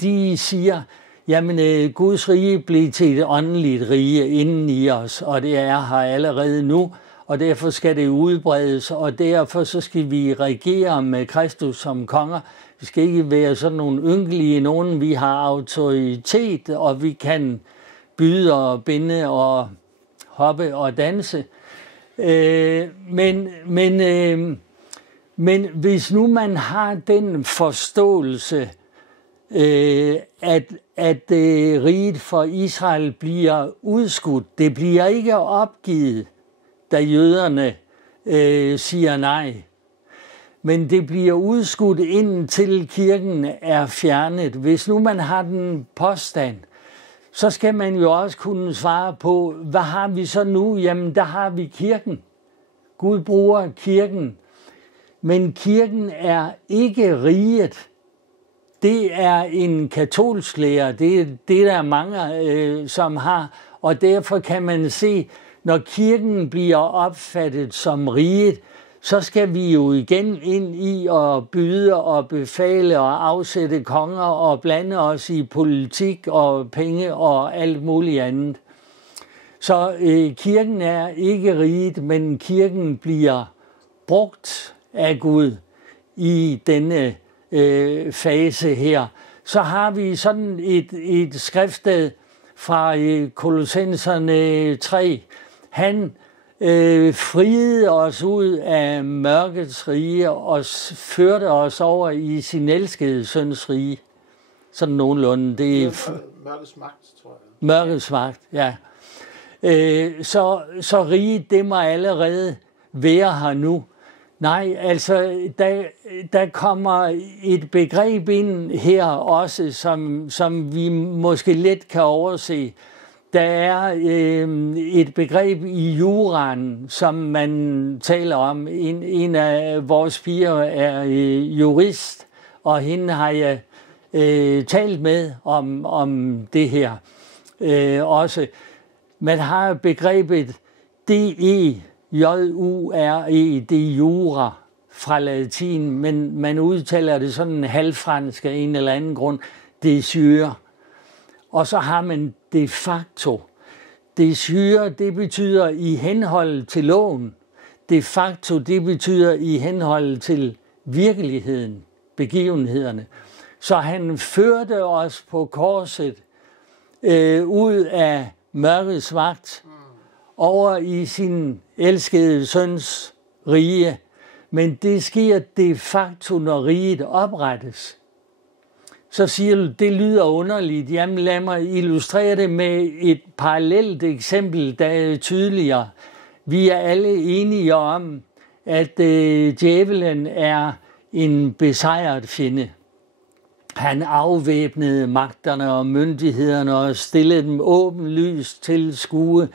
de siger, jamen Guds rige blev til et åndeligt rige inden i os, og det er her allerede nu, og derfor skal det udbredes, og derfor så skal vi regere med Kristus som konger. Vi skal ikke være sådan nogle ynkelige nogen, vi har autoritet, og vi kan byde og binde og hoppe og danse. Men hvis nu man har den forståelse, at riget for Israel bliver udskudt, det bliver ikke opgivet, da jøderne siger nej. Men det bliver udskudt indtil kirken er fjernet. Hvis nu man har den påstand, så skal man jo også kunne svare på, hvad har vi så nu? Jamen, der har vi kirken. Gud bruger kirken. Men kirken er ikke riget. Det er en katolsk lære. Det er der er mange, som har. Og derfor kan man se, når kirken bliver opfattet som riget, så skal vi jo igen ind i at byde og befale og afsætte konger og blande os i politik og penge og alt muligt andet. Så kirken er ikke riget, men kirken bliver brugt af Gud i denne fase her. Så har vi sådan et skriftsted fra Kolossenserne 3. Han friede os ud af mørkets rige og førte os over i sin elskede søns rige. Sådan nogenlunde. Det er mørkets magt, tror jeg. Mørkets magt, ja. Så riget, det må allerede være her nu. Nej, altså, der kommer et begreb ind her også, som vi måske let kan overse. Der er et begreb i juraen, som man taler om. En af vores piger er jurist, og hende har jeg talt med om det her også. Man har begrebet D-E-J-U-R-E, det er jura fra latin, men man udtaler det sådan halvfransk af en eller anden grund, det er syre. Og så har man de facto. De syre, det betyder i henhold til loven. De facto, det betyder i henhold til virkeligheden, begivenhederne. Så han førte os på korset ud af mørkets magt over i sin elskede søns rige. Men det sker de facto, når riget oprettes. Så siger du, det lyder underligt. Jamen lad mig illustrere det med et parallelt eksempel, der er tydeligere. Vi er alle enige om, at djævelen er en besejret fjende. Han afvæbnede magterne og myndighederne og stillede dem åbenlyst til skue.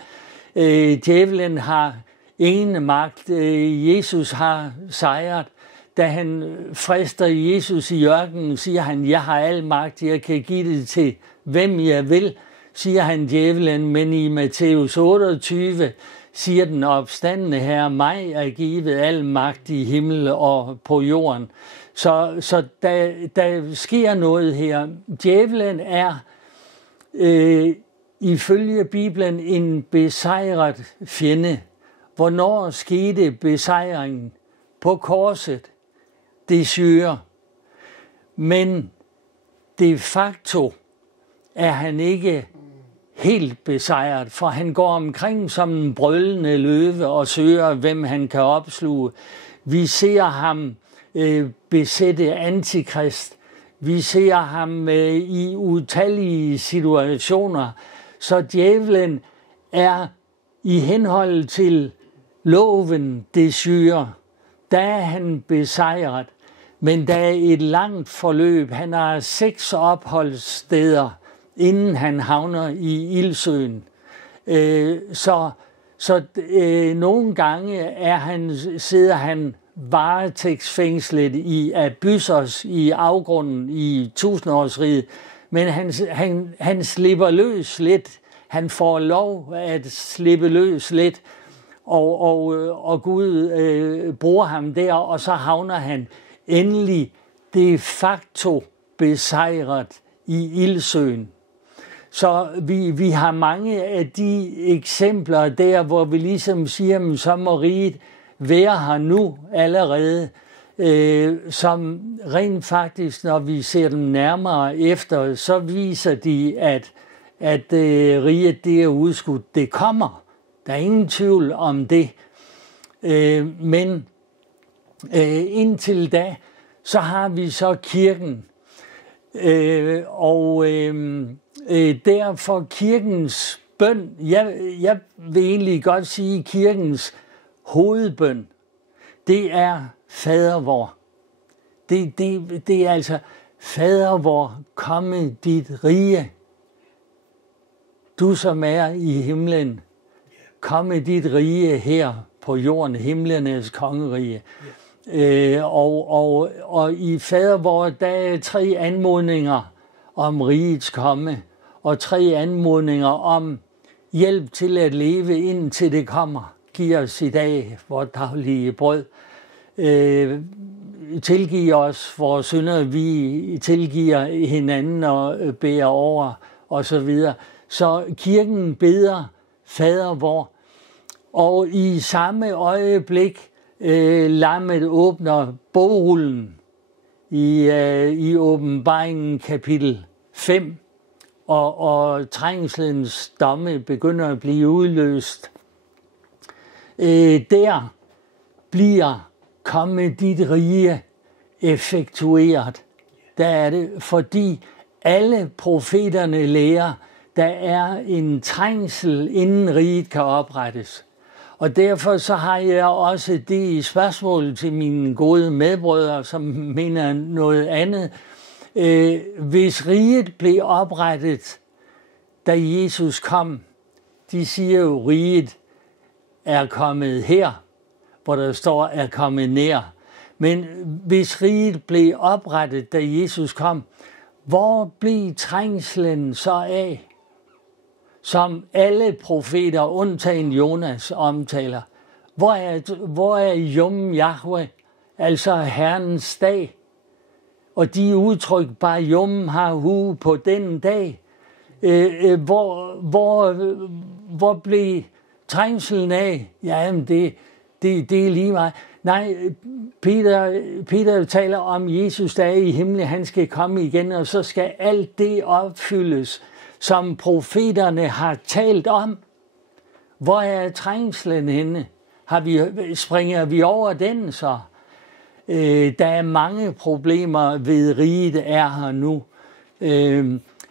Djævelen har ingen magt. Jesus har sejret. Da han frister Jesus i ørkenen, siger han, jeg har al magt, jeg kan give det til hvem jeg vil, siger han djævelen. Men i Matthæus 28 siger den opstandne Herre, mig er givet al magt i himmel og på jorden. Så der sker noget her. Djævelen er ifølge Bibelen en besejret fjende. Hvornår skete besejringen? På korset. Det syre. Men de facto er han ikke helt besejret, for han går omkring som en brølende løve og søger, hvem han kan opsluge. Vi ser ham besætte antikrist. Vi ser ham i utallige situationer. Så djævelen er i henhold til loven det syre. Der er han besejret, men der er et langt forløb. Han har 6 opholdssteder, inden han havner i ildsøen. Så nogle gange sidder han varetægtsfængslet i Abyssos i afgrunden i tusindårsriget, men han slipper løs lidt. Han får lov at slippe løs lidt, og Gud bruger ham der, og så havner han endelig de facto besejret i ildsøen. Så vi har mange af de eksempler der, hvor vi ligesom siger, så må riget være her nu allerede, som rent faktisk, når vi ser dem nærmere efter, så viser de, at riget det er udskudt. Det kommer. Der er ingen tvivl om det. Men indtil da, så har vi så kirken. Derfor kirkens bøn, jeg vil egentlig godt sige kirkens hovedbøn, det er Fader vor. Det er altså Fader vor, komme dit rige. Du som er i himlen, komme dit rige her på jorden, himlenes kongerige. Og i Fader vor, der er 3 anmodninger om rigets komme, og 3 anmodninger om hjælp til at leve indtil det kommer. Giv os i dag vores daglige brød. Tilgiv os vores synder, vi tilgiver hinanden og bærer over, og så videre. Så kirken beder Fader vor, og i samme øjeblik lammet åbner bogrullen i Åbenbaringen kapitel 5, og trængslens domme begynder at blive udløst. Der bliver komme dit rige effektueret. Der er det, fordi alle profeterne lærer, der er en trængsel, inden riget kan oprettes. Og derfor så har jeg også det spørgsmål til mine gode medbrødre, som mener noget andet. Hvis riget blev oprettet, da Jesus kom, de siger jo, riget er kommet her, hvor der står, er kommet nær. Men hvis riget blev oprettet, da Jesus kom, hvor blev trængslen så af, som alle profeter, undtagen Jonas, omtaler? Hvor er Yom Yahweh, altså Herrens dag? Og de udtryk, bare Yom Hahu på den dag, hvor blev trængslen af? Jamen, det er lige meget. Nej, Peter taler om Jesus, der er i himlen, han skal komme igen, og så skal alt det opfyldes, som profeterne har talt om. Hvor er trængslen henne? Springer vi over den så? Der er mange problemer ved riget er her nu.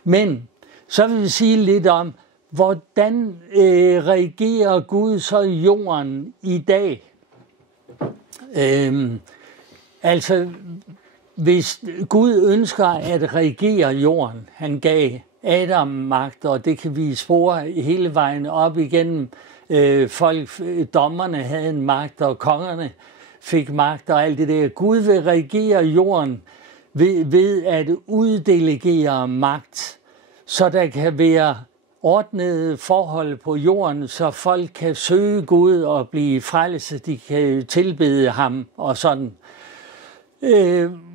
Men så vil vi sige lidt om, hvordan regerer Gud så jorden i dag? Altså, hvis Gud ønsker at regere jorden, han gav Adam magt, og det kan vi spore hele vejen op igennem. Dommerne havde en magt, og kongerne fik magt, og alt det der. Gud vil regere jorden ved at uddelegere magt, så der kan være ordnede forhold på jorden, så folk kan søge Gud og blive frelst, de kan tilbede ham og sådan.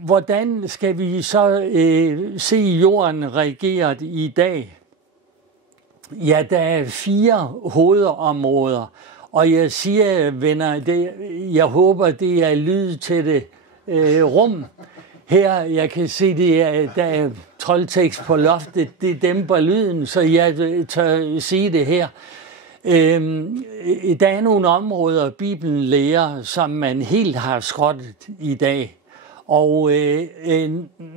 Hvordan skal vi så se jorden regeret i dag? Ja, der er 4 hovedområder, og jeg siger, venner, jeg håber, det er lyd til det rum. Her, jeg kan se, der er troldtekst på loftet, det dæmper lyden, så jeg tør sige det her. Der er nogle områder, Bibelen lærer, som man helt har skrottet i dag. Og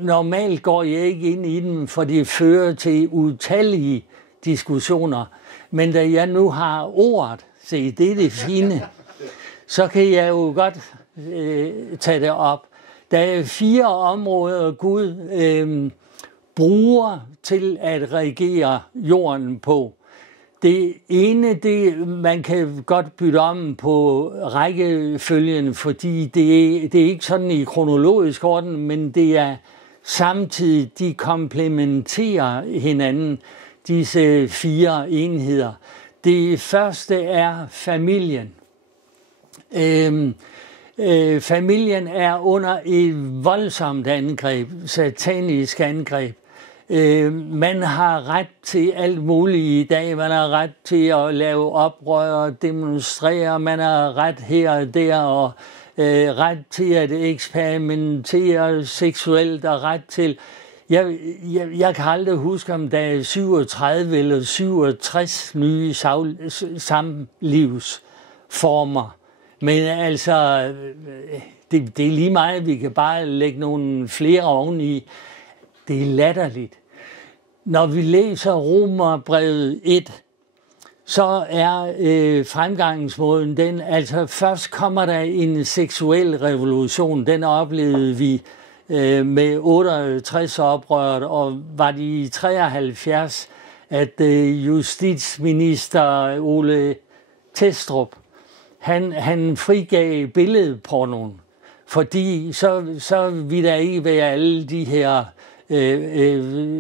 normalt går jeg ikke ind i dem, for det fører til utallige diskussioner. Men da jeg nu har ordet, se, det er det fine, så kan jeg jo godt tage det op. Der er 4 områder, Gud bruger til at regere jorden på. Det ene, man kan godt bytte om på rækkefølgen, fordi det er ikke sådan i kronologisk orden, men det er samtidig, de komplementerer hinanden, disse 4 enheder. Det første er familien. Familien er under et voldsomt angreb, satanisk angreb. Man har ret til alt muligt i dag. Man har ret til at lave oprør og demonstrere. Man har ret her og der, og ret til at eksperimentere seksuelt, og ret til... Jeg kan aldrig huske, om der er 37 eller 67 nye samlivsformer. Men altså, det er lige meget, vi kan bare lægge nogle flere oveni. Det er latterligt. Når vi læser Romerbrevet 1, så er fremgangsmåden den, altså først kommer der en seksuel revolution. Den oplevede vi med 68 oprøret, og var det i 73, at justitsminister Ole Testrup, han frigav billedpornoen, fordi så vil der ikke være alle de her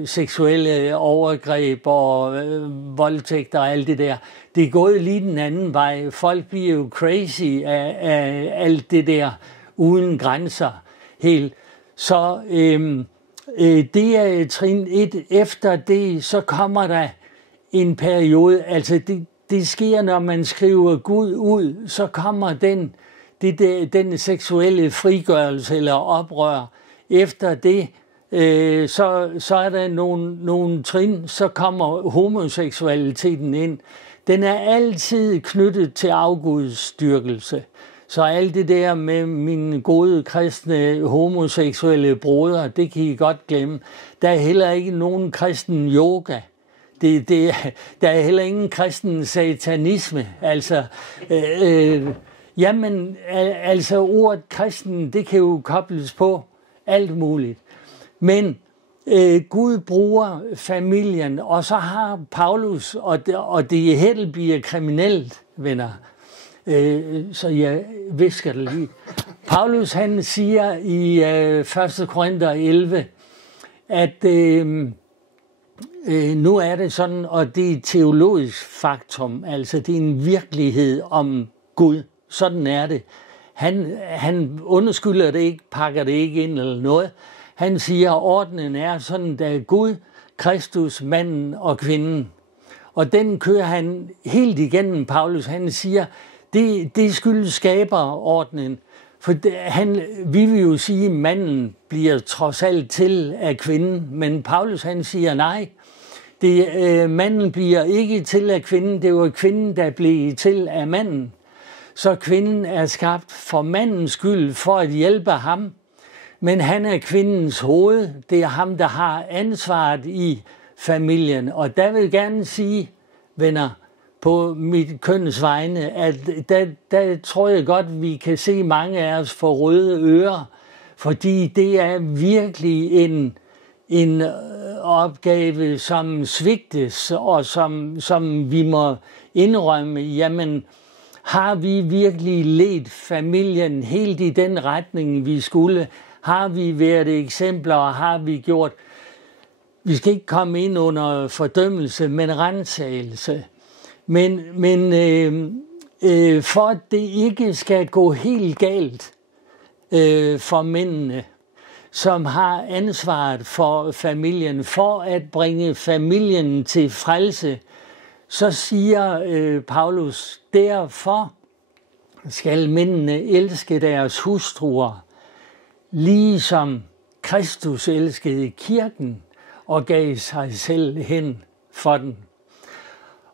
seksuelle overgreb og voldtægter og alt det der. Det er gået lige den anden vej. Folk bliver jo crazy af alt det der uden grænser helt. Så det er trin 1. Efter det, så kommer der en periode, altså det sker, når man skriver Gud ud, så kommer den seksuelle frigørelse eller oprør. Efter det, så er der nogle trin, så kommer homoseksualiteten ind. Den er altid knyttet til afgudsdyrkelse. Så alt det der med mine gode kristne homoseksuelle brødre, det kan I godt glemme. Der er heller ikke nogen kristen yoga. Der er heller ingen kristen satanisme. Altså, altså ordet kristen, det kan jo kobles på alt muligt. Men Gud bruger familien, og så har Paulus, og det helt bliver kriminelt, venner. Så jeg visker det lige. Paulus han siger i 1. Korinther 11, at nu er det sådan, og det er et teologisk faktum, altså det er en virkelighed om Gud. Sådan er det. Han undskylder det ikke, pakker det ikke ind eller noget. Han siger, at ordenen er sådan, der er Gud, Kristus, manden og kvinden. Og den kører han helt igennem, Paulus. Han siger, det skyldes skaberordnen. For vi vil jo sige, at manden bliver trods alt til af kvinden, men Paulus han siger nej. Manden bliver ikke til af kvinden, det var kvinden, der blev til af manden. Så kvinden er skabt for mandens skyld, for at hjælpe ham. Men han er kvindens hoved. Det er ham, der har ansvaret i familien. Og der vil jeg gerne sige, venner, på mit køns vegne, at der tror jeg godt, vi kan se mange af os få røde ører, fordi det er virkelig en opgave, som svigtes, og som vi må indrømme, jamen, har vi virkelig ledt familien helt i den retning, vi skulle? Har vi været eksempler, og har vi gjort? Vi skal ikke komme ind under fordømmelse, men ransagelse. Men for at det ikke skal gå helt galt for mændene, som har ansvaret for familien, for at bringe familien til frelse, så siger Paulus, derfor skal mændene elske deres hustruer, ligesom Kristus elskede kirken og gav sig selv hen for den.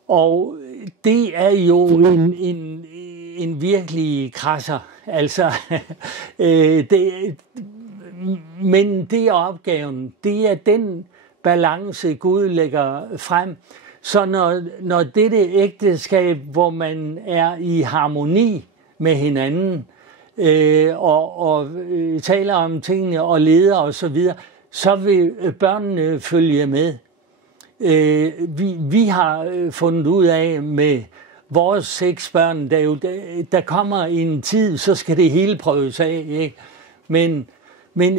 Og det er jo en virkelig krasser. Altså, men det er opgaven. Det er den balance, Gud lægger frem. Så når dette ægteskab, hvor man er i harmoni med hinanden, og taler om tingene og leder og så videre, så vil børnene følge med. Vi har fundet ud af med vores 6 børn, der kommer en tid, så skal det hele prøves af, ikke? Men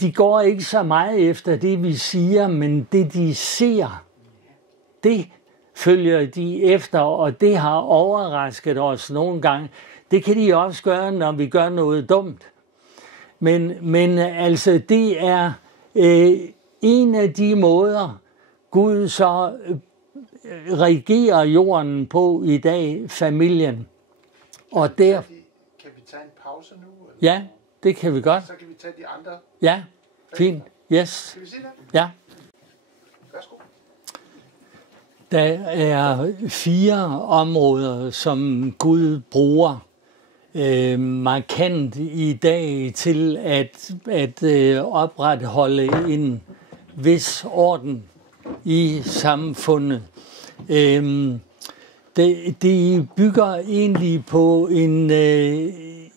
de går ikke så meget efter det, vi siger, men det, de ser, det følger de efter, og det har overrasket os nogle gange. Det kan de også gøre, når vi gør noget dumt. Men altså, det er en af de måder, Gud så regerer jorden på i dag, familien. Og der... Kan vi tage en pause nu? Eller? Ja, det kan vi godt. Så kan vi tage de andre. Ja, fint. Yes. Kan vi se det? Ja. Værsgo. Der er 4 områder, som Gud bruger markant i dag til at opretholde en vis orden i samfundet. Det bygger egentlig på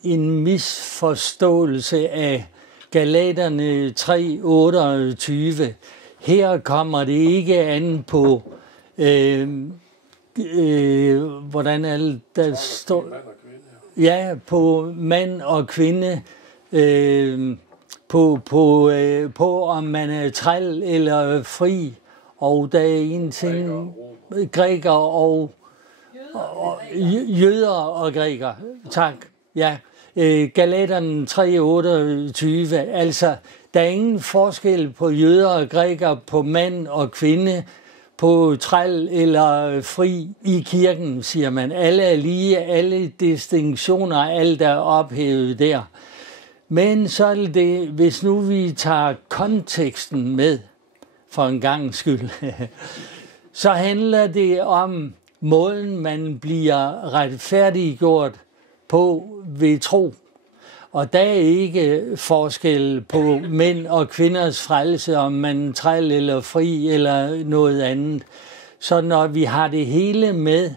en misforståelse af Galaterne 3:28. Her kommer det ikke an på, hvordan alt der står. Ja, på mand og kvinde, på om man er træl eller fri, og der er en ting, græker og jøder og græker. Tak. Ja, Galaterne 3:28. Altså, der er ingen forskel på jøder og græker, på mand og kvinde, på træl eller fri i kirken, siger man. Alle er lige, alle distinktioner, alt er ophævet der. Men så er det, hvis nu vi tager konteksten med, for en gangs skyld, så handler det om måden, man bliver retfærdiggjort på ved tro. Og der er ikke forskel på mænd og kvinders frelse, om man er træl eller fri eller noget andet. Så når vi har det hele med,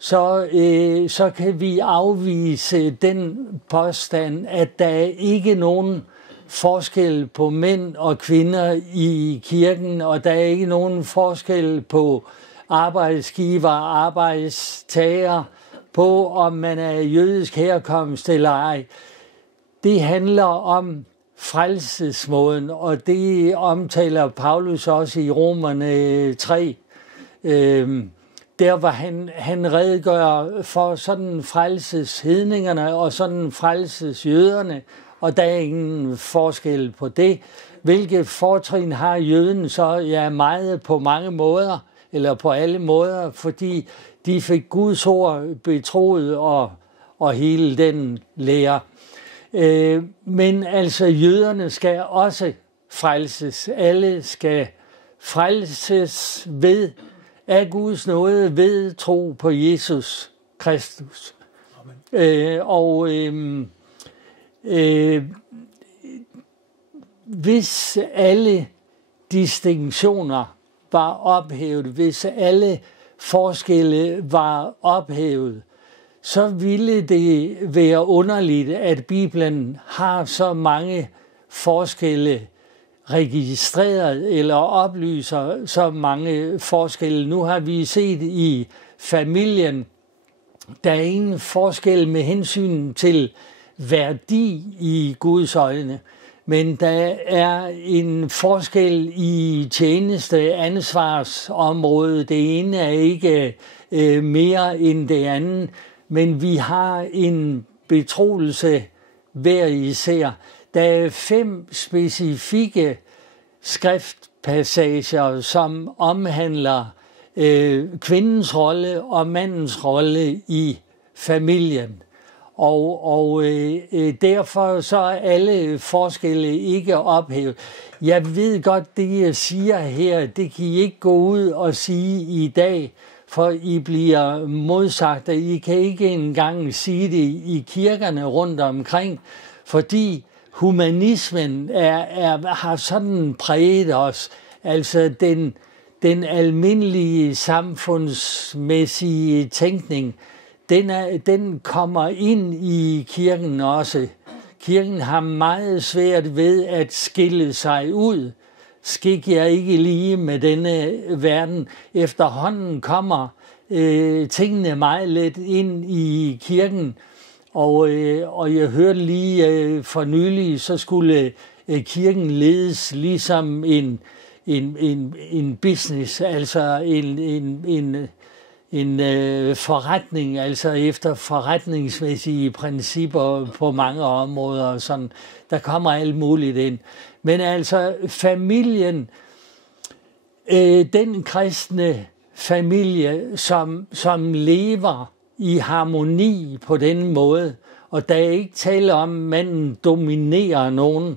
så kan vi afvise den påstand, at der er ikke nogen forskel på mænd og kvinder i kirken, og der er ikke nogen forskel på arbejdsgiver og arbejdstager, på om man er jødisk herkomst eller ej. Det handler om frelsesmåden, og det omtaler Paulus også i Romerne 3. Der hvor han redegør for sådan frelses hedningerne og sådan frelses jøderne, og der er ingen forskel på det. Hvilke fortrin har jøden så? Ja, meget på mange måder, eller på alle måder, fordi de fik Guds ord betroet og hele den lære. Men altså jøderne skal også frelses. Alle skal frelses ved af Guds nåde ved tro på Jesus Kristus. Hvis alle distinktioner var ophævet, hvis alle forskelle var ophævet, så ville det være underligt, at Bibelen har så mange forskelle registreret eller oplyser så mange forskelle. Nu har vi set i familien, der er ingen forskel med hensyn til værdi i Guds øjne, men der er en forskel i tjeneste ansvarsområdet. Det ene er ikke mere end det andet, men vi har en betroelse hver især. Der er 5 specifikke skriftpassager, som omhandler kvindens rolle og mandens rolle i familien. Og derfor så er alle forskelle ikke ophævet. Jeg ved godt, det jeg siger her, det kan I ikke gå ud og sige i dag, for I bliver modsagt, og I kan ikke engang sige det i kirkerne rundt omkring, fordi humanismen har sådan præget os, altså den almindelige samfundsmæssige tænkning, den kommer ind i kirken også. Kirken har meget svært ved at skille sig ud. Skik jeg ikke lige med denne verden. Efterhånden kommer tingene meget let ind i kirken, og jeg hørte lige for nylig, så skulle kirken ledes ligesom en business, altså en forretning, altså efter forretningsmæssige principper på mange områder og sådan. Der kommer alt muligt ind. Men altså familien, den kristne familie, som lever i harmoni på den måde, og der er ikke tale om, at manden dominerer nogen,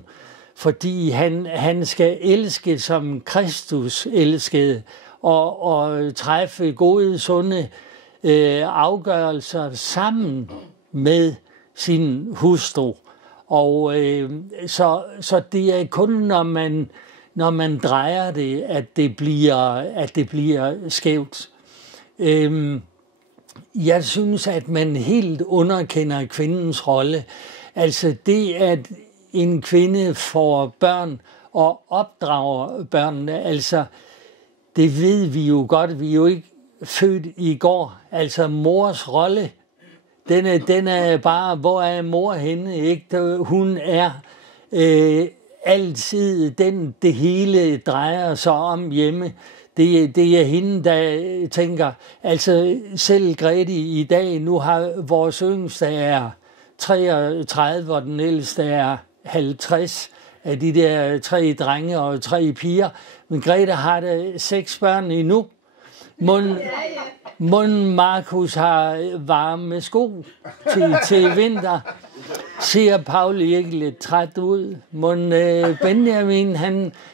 fordi han skal elske som Kristus elskede, og træffe gode, sunde afgørelser sammen med sin hustru. Og så det er kun, når man drejer det, at det bliver skævt. Jeg synes, at man helt underkender kvindens rolle. Altså det, at en kvinde får børn og opdrager børnene, altså det ved vi jo godt, vi er jo ikke født i går. Altså mors rolle, den er bare, hvor er mor henne? Ikke? Hun er altid den, det hele drejer sig om hjemme. Det er hende, der tænker, altså selv Grete i dag, nu har vores yngste er 33, og den ældste er 50 af de der 3 drenge og 3 piger. Men Grete har da 6 børn endnu. Mon Markus har varme sko til vinter. Ser Pauli ikke lidt træt ud? Mon Benjamin,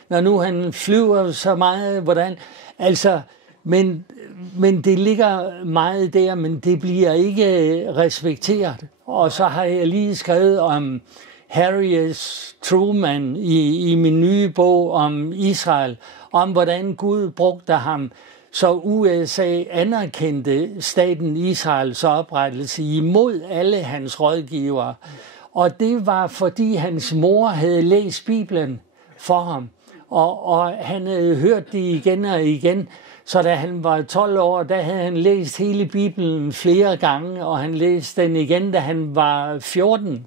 når nu han flyver så meget, hvordan? Altså, men det ligger meget der, men det bliver ikke respekteret. Og så har jeg lige skrevet om Harry S. Truman i min nye bog om Israel, om hvordan Gud brugte ham, så USA anerkendte staten Israels oprettelse imod alle hans rådgivere. Og det var, fordi hans mor havde læst Bibelen for ham, og han havde hørt det igen og igen. Så da han var 12 år, der havde han læst hele Bibelen flere gange, og han læste den igen, da han var 14.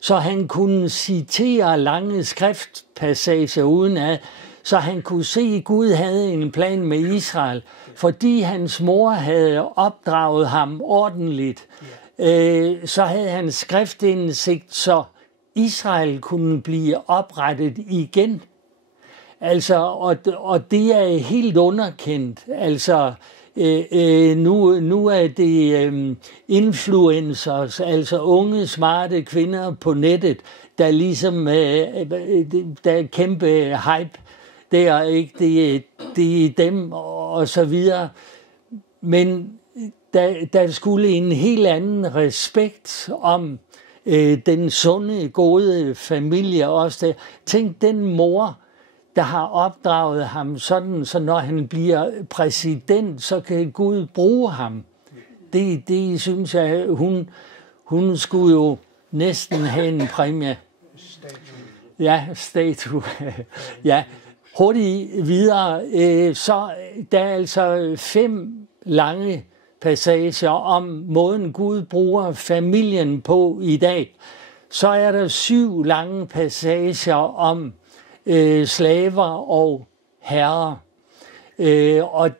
Så han kunne citere lange skriftpassager udenad, så han kunne se, at Gud havde en plan med Israel, fordi hans mor havde opdraget ham ordentligt. Så havde han skriftindsigt, så Israel kunne blive oprettet igen. Altså, og det er helt underkendt. Altså, nu er det influencers, altså unge, smarte kvinder på nettet, der ligesom, der er kæmpe hype. Det er ikke, det er dem og så videre. Men der skulle en helt anden respekt om den sunde, gode familie også der. Tænk den mor, der har opdraget ham sådan, så når han bliver præsident, så kan Gud bruge ham. Det synes jeg, hun skulle jo næsten have en præmie. Ja, statue. Ja. Hurtigt videre, så der er altså 5 lange passager om måden Gud bruger familien på i dag. Så er der 7 lange passager om slaver og herrer. Og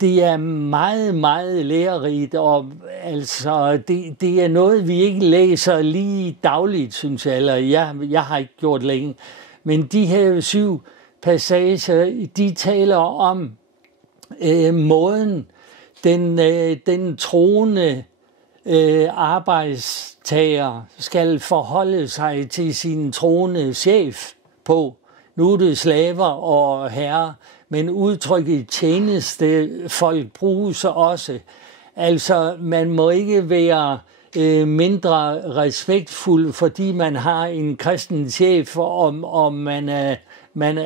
det er meget, meget lærerigt, og altså, det er noget, vi ikke læser lige dagligt, synes jeg, eller jeg har ikke gjort længe. Men de her 7 passager, de taler om måden, den troende arbejdstager skal forholde sig til sin troende chef på. Nu er det slaver og herrer, men udtrykket tjenestefolk bruges også. Altså, man må ikke være mindre respektfuld, fordi man har en kristen chef, og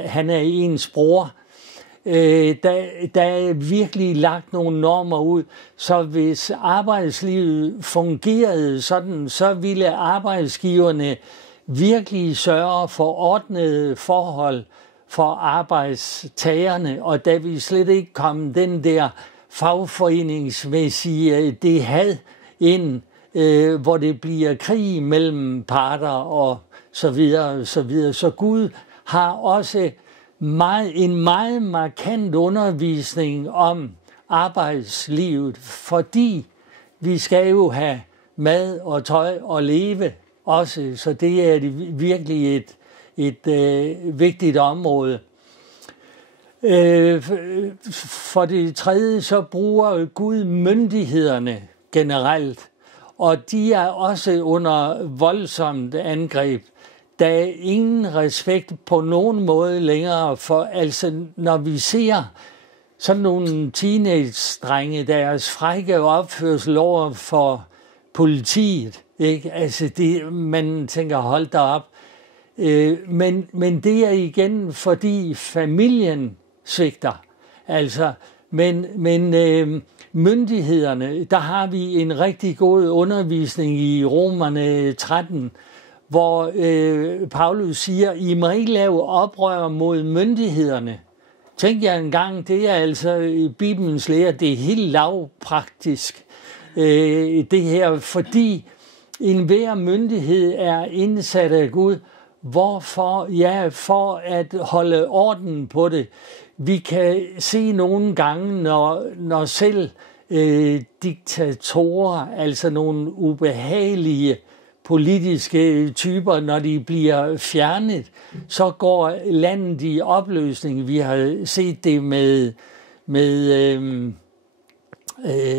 han er ens bror. Der er virkelig lagt nogle normer ud, så hvis arbejdslivet fungerede sådan, så ville arbejdsgiverne virkelig sørge for ordnede forhold for arbejdstagerne, og der vil slet ikke komme den der fagforeningsmæssige det had ind, hvor det bliver krig mellem parter og så videre, så videre. Så Gud har også en meget markant undervisning om arbejdslivet, fordi vi skal jo have mad og tøj og leve også, så det er virkelig et vigtigt område. For det tredje, så bruger Gud myndighederne generelt, og de er også under voldsomt angreb. Der er ingen respekt på nogen måde længere, for altså når vi ser sådan nogle teenage-drenge, deres frække opførsel over for politiet, ikke? Altså man tænker, hold da op. Men det er igen, fordi familien svigter. Altså, men myndighederne, der har vi en rigtig god undervisning i Romerne 13, hvor Paulus siger, I må ikke lave oprør mod myndighederne. Tænk jer en gang, det er altså Bibelens lære, det er helt lavpraktisk, det her, fordi enhver myndighed er indsat af Gud. Hvorfor? Ja, for at holde orden på det. Vi kan se nogle gange, når selv diktatorer, altså nogle ubehagelige politiske typer, når de bliver fjernet, så går landet i opløsning. Vi har set det med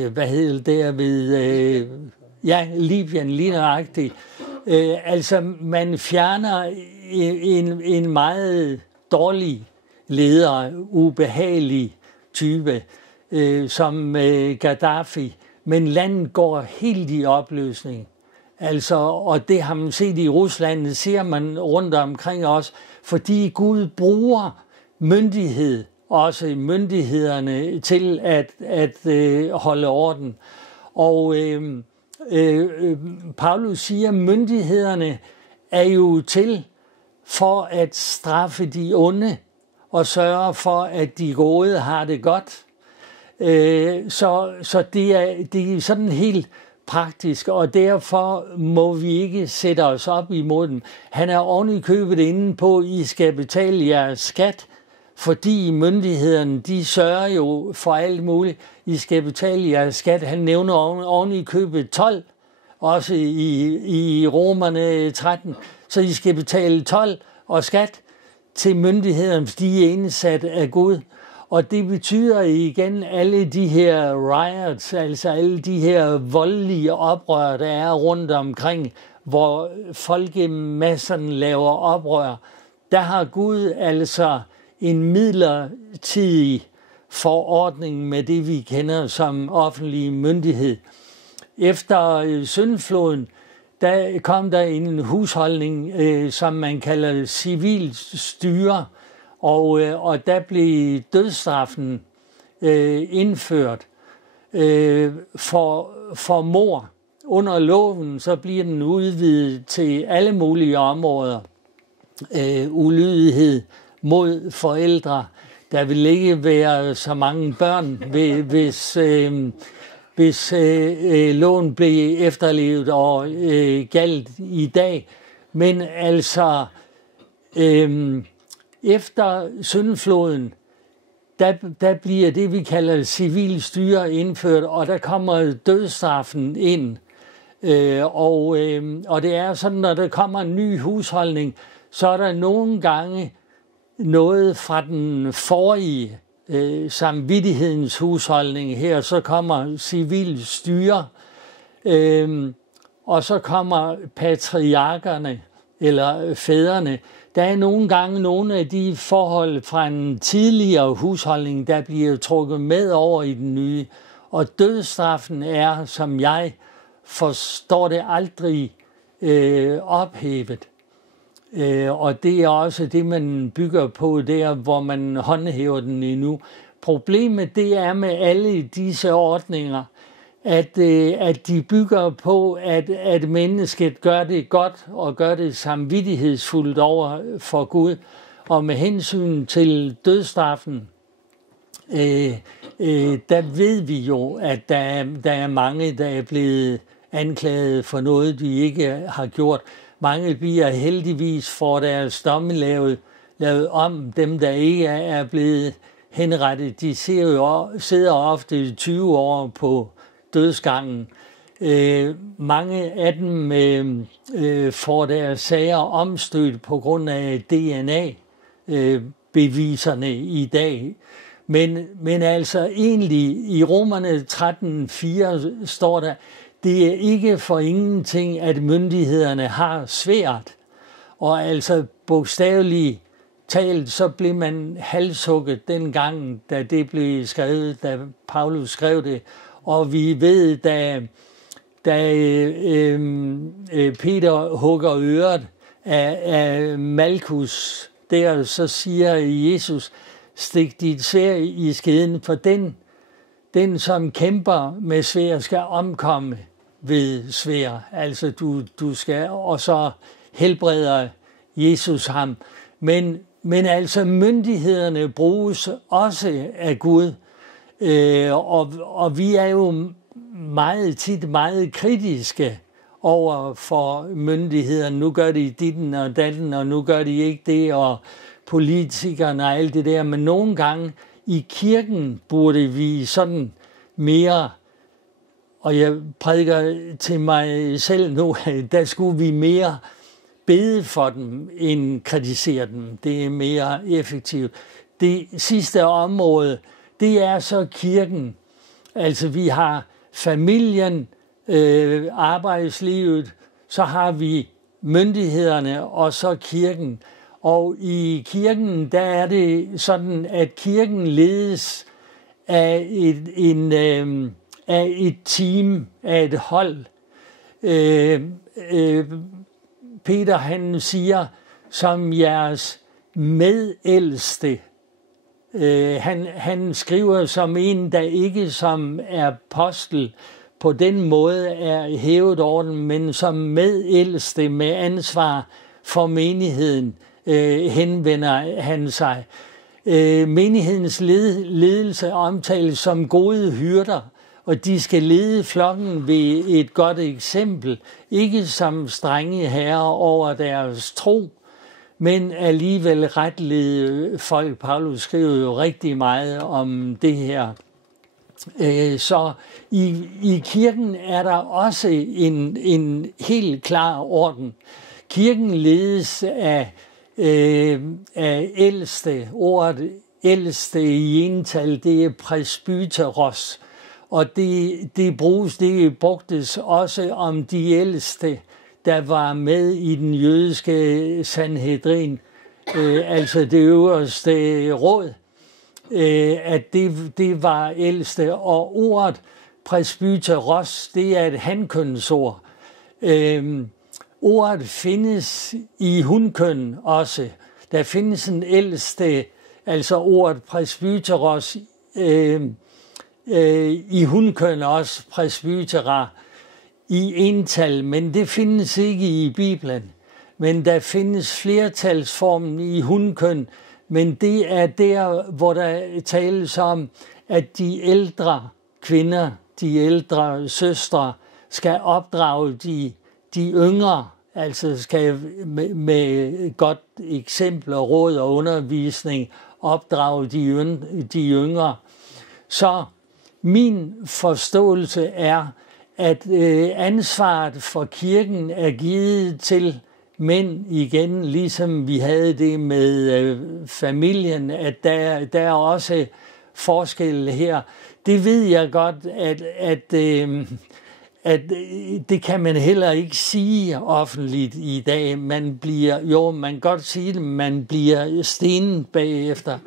hvad hedder det ved Libyen lige nøjagtigt. Altså man fjerner en meget dårlig leder, ubehagelig type som Gaddafi, men landet går helt i opløsning. Altså, og det har man set i Rusland, det ser man rundt omkring os, fordi Gud bruger myndighed, også myndighederne, til at holde orden. Og Paulus siger, at myndighederne er jo til for at straffe de onde og sørge for, at de gode har det godt. Så det er sådan helt praktisk, og derfor må vi ikke sætte os op imod dem. Han er oven i købet inde på, at I skal betale jeres skat, fordi myndighederne, de sørger jo for alt muligt. I skal betale jeres skat. Han nævner oven i købet 12, også i Romerne 13. Så I skal betale 12 og skat til myndighederne, fordi de er indsat af Gud. Og det betyder igen alle de her riots, altså alle de her voldelige oprør, der er rundt omkring, hvor folkemasserne laver oprør. Der har Gud altså en midlertidig forordning med det, vi kender som offentlig myndighed. Efter syndfloden, der kom der en husholdning, som man kalder civil styre, og der blev dødsstraffen indført for mord. Under loven så bliver den udvidet til alle mulige områder. Ulydighed mod forældre. Der vil ikke være så mange børn, hvis loven blev efterlevet og galt i dag. Men altså efter syndfloden, der bliver det, vi kalder civil styre indført, og der kommer dødsstraffen ind. Og det er sådan, når der kommer en ny husholdning, så er der nogle gange noget fra den forrige samvittighedens husholdning her, så kommer civil styre, og så kommer patriarkerne, eller fædrene. Der er nogle gange nogle af de forhold fra en tidligere husholdning, der bliver trukket med over i den nye. Og dødsstraffen er, som jeg forstår det, aldrig ophævet. Og det er også det, man bygger på der, hvor man håndhæver den endnu. Problemet det er med alle disse ordninger, at de bygger på, at mennesket gør det godt og gør det samvittighedsfuldt over for Gud. Og med hensyn til dødsstraffen, der ved vi jo, at der er mange, der er blevet anklaget for noget, de ikke har gjort. Mange bliver heldigvis for deres domme lavet om. Dem, der ikke er blevet henrettet, de sidder ofte 20 år på dødsgangen. Mange af dem får deres sager omstødt på grund af DNA-beviserne i dag. Men altså egentlig i Romerne 13:4 står der, det er ikke for ingenting, at myndighederne har svært. Og altså bogstaveligt talt, så blev man halshugget dengang, da det blev skrevet, da Paulus skrev det. Og vi ved, da Peter hugger øret af Malkus, der så siger Jesus, stik dit sværd i skeden, for den som kæmper med sværd, skal omkomme ved sværd. Altså du skal, og så helbreder Jesus ham. Men altså myndighederne bruges også af Gud. Og vi er jo meget kritiske over for myndighederne. Nu gør de ditten og datten, og nu gør de ikke det, og politikerne og alt det der. Men nogle gange i kirken burde vi sådan mere, og jeg prædiker til mig selv nu, der skulle vi mere bede for dem, end kritisere dem. Det er mere effektivt. Det sidste område, det er så kirken. Altså vi har familien, arbejdslivet, så har vi myndighederne og så kirken. Og i kirken, der er det sådan, at kirken ledes af et team, af et hold. Peter han siger, som jeres medældste. Han skriver som en, der ikke som er apostel på den måde er hævet over den, men som medældste med ansvar for menigheden henvender han sig. Menighedens ledelse omtales som gode hyrder, og de skal lede flokken ved et godt eksempel, ikke som strenge herrer over deres tro, men alligevel retlede folk. Paulus skriver jo rigtig meget om det her. Så i kirken er der også en helt klar orden. Kirken ledes af ældste. Ordet ældste i ental, det er presbyteros. Og det brugtes også om de ældste, der var med i den jødiske Sanhedrin, altså det øverste råd, at det var ældste. Og ordet presbyteros, det er et hankønsord. Ordet findes i hunkøn også. Der findes en ældste, altså ordet presbyteros, i hunkøn også, presbytera, i ental, men det findes ikke i Bibelen. Men der findes flertalsformen i hunkøn, men det er der, hvor der tales om, at de ældre kvinder, de ældre søstre, skal opdrage de yngre, altså skal med godt eksempel og råd og undervisning opdrage de yngre. Så min forståelse er, at ansvaret for kirken er givet til mænd igen, ligesom vi havde det med familien, at der er også forskel her. Det ved jeg godt, at det kan man heller ikke sige offentligt i dag. Man kan godt sige det, man bliver stenet bagefter.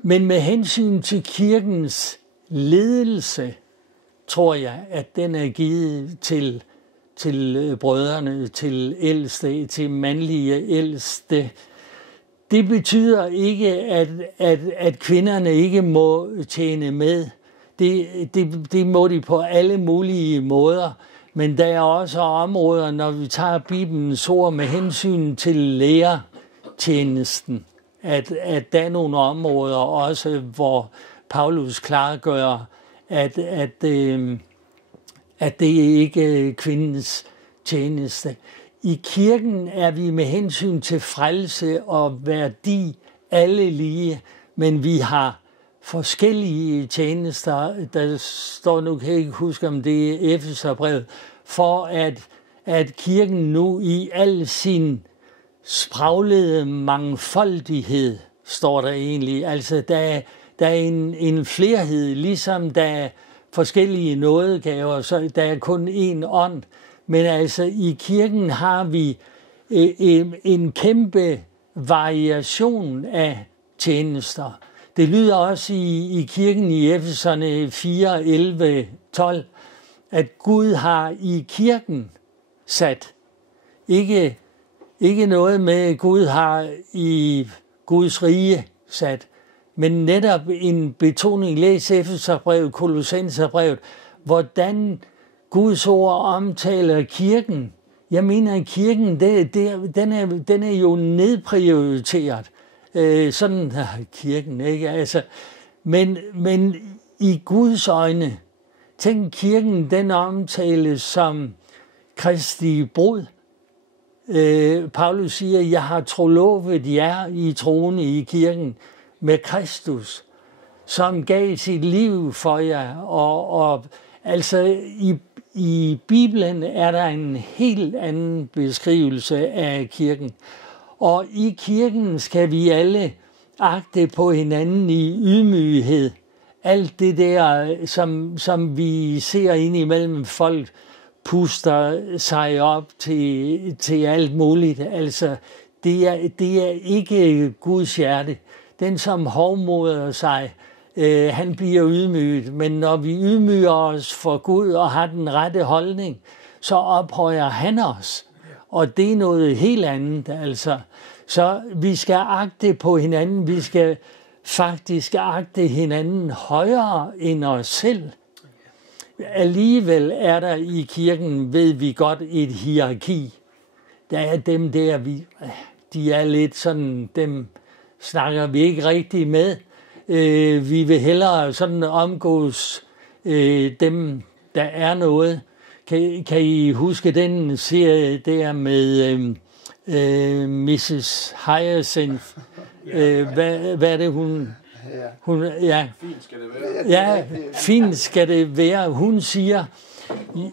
Men med hensyn til kirkens ledelse, tror jeg, at den er givet til brødrene, til ældste, til mandlige ældste. Det betyder ikke, at kvinderne ikke må tjene med. Det må de på alle mulige måder. Men der er også områder, når vi tager Bibelens ord med hensyn til lærertjenesten, at der er nogle områder også, hvor Paulus klargør, at det ikke er kvindens tjeneste. I kirken er vi med hensyn til frelse og værdi alle lige, men vi har forskellige tjenester. Der står nu, kan jeg ikke huske, om det er Efeserbrevet, for at kirken nu i al sin spraglede mangfoldighed, står der egentlig. Altså der er en flerhed, ligesom der er forskellige nådegaver, så der er kun én ånd. Men altså i kirken har vi en kæmpe variation af tjenester. Det lyder også i kirken i Efeserne 4, 11, 12, at Gud har i kirken sat. Ikke noget med, at Gud har i Guds rige sat, men netop en betoning. Læs Efeserbrevet, Kolossenserbrevet, hvordan Guds ord omtaler kirken. Jeg mener, at kirken, den er jo nedprioriteret. Sådan kirken, ikke? Altså, men i Guds øjne, tænk kirken, den omtales som Kristi brud. Paulus siger, jeg har trolovet jer i troende i kirken med Kristus, som gav sit liv for jer. Og altså i Bibelen er der en helt anden beskrivelse af kirken. Og i kirken skal vi alle agte på hinanden i ydmyghed. Alt det der, som vi ser ind imellem folk, puster sig op til alt muligt. Altså, det er ikke Guds hjerte. den som hovmoder sig, han bliver ydmyget. Men når vi ydmyger os for Gud og har den rette holdning, så ophøjer han os. Og det er noget helt andet, altså. Så vi skal agte på hinanden. Vi skal faktisk agte hinanden højere end os selv. Alligevel er der i kirken, ved vi godt, et hierarki. Der er dem der, de er lidt sådan, dem snakker vi ikke rigtig med. Vi vil hellere sådan omgås dem, der er noget. Kan I huske den serie der med Mrs. Hyacinth? Hvad er det, hun ja. Fint skal det være. Ja, fint skal det være. Hun siger,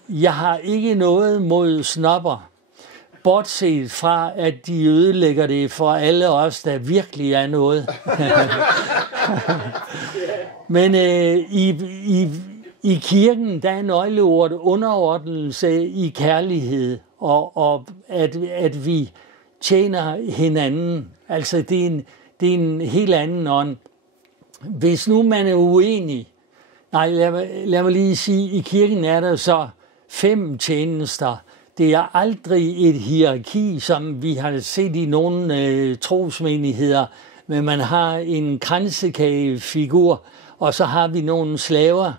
jeg har ikke noget mod snopper, bortset fra, at de ødelægger det for alle os, der virkelig er noget. Men i kirken, der er nøgleordet underordnelse i kærlighed, og at vi tjener hinanden. Altså, det er en helt anden ånd. Hvis nu man er uenig, lad mig lige sige, i kirken er der så 5 tjenester. Det er aldrig et hierarki, som vi har set i nogle trosmenigheder, men man har en kransekagefigur, og så har vi nogle slaver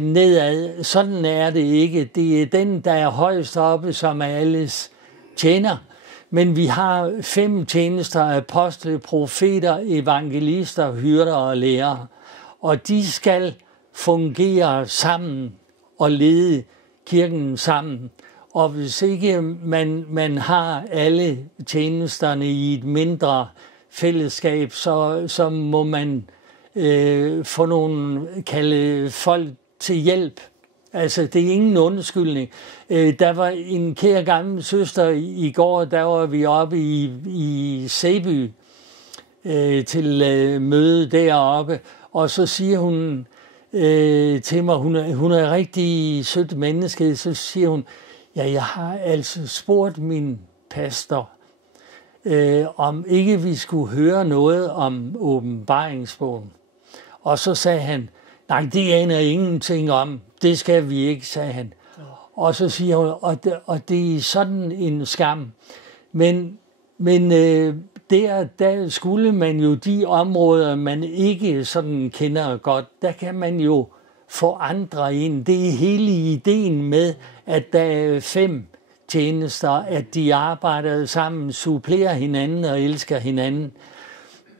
nedad. Sådan er det ikke. Det er den, der er højst oppe, som er alles tjener. Men vi har 5 tjenester: apostle, profeter, evangelister, hyrder og lærere. Og de skal fungere sammen og lede kirken sammen. Og hvis ikke man har alle tjenesterne i et mindre fællesskab, så må man få kalde folk til hjælp. Altså, det er ingen undskyldning. Der var en kære gammel søster i går, der var vi oppe i Sæby til møde deroppe, og så siger hun til mig, hun er rigtig sødt menneske, så siger hun, ja, jeg har altså spurgt min pastor, om ikke vi skulle høre noget om åbenbaringsbogen. Og så sagde han, nej, det aner jeg ingenting om. Det skal vi ikke, sagde han. Og så siger hun, og det er sådan en skam. Men der skulle man jo de områder, man ikke sådan kender godt, der kan man jo få andre ind. Det er hele ideen med, at der er 5 tjenester, at de arbejder sammen, supplerer hinanden og elsker hinanden.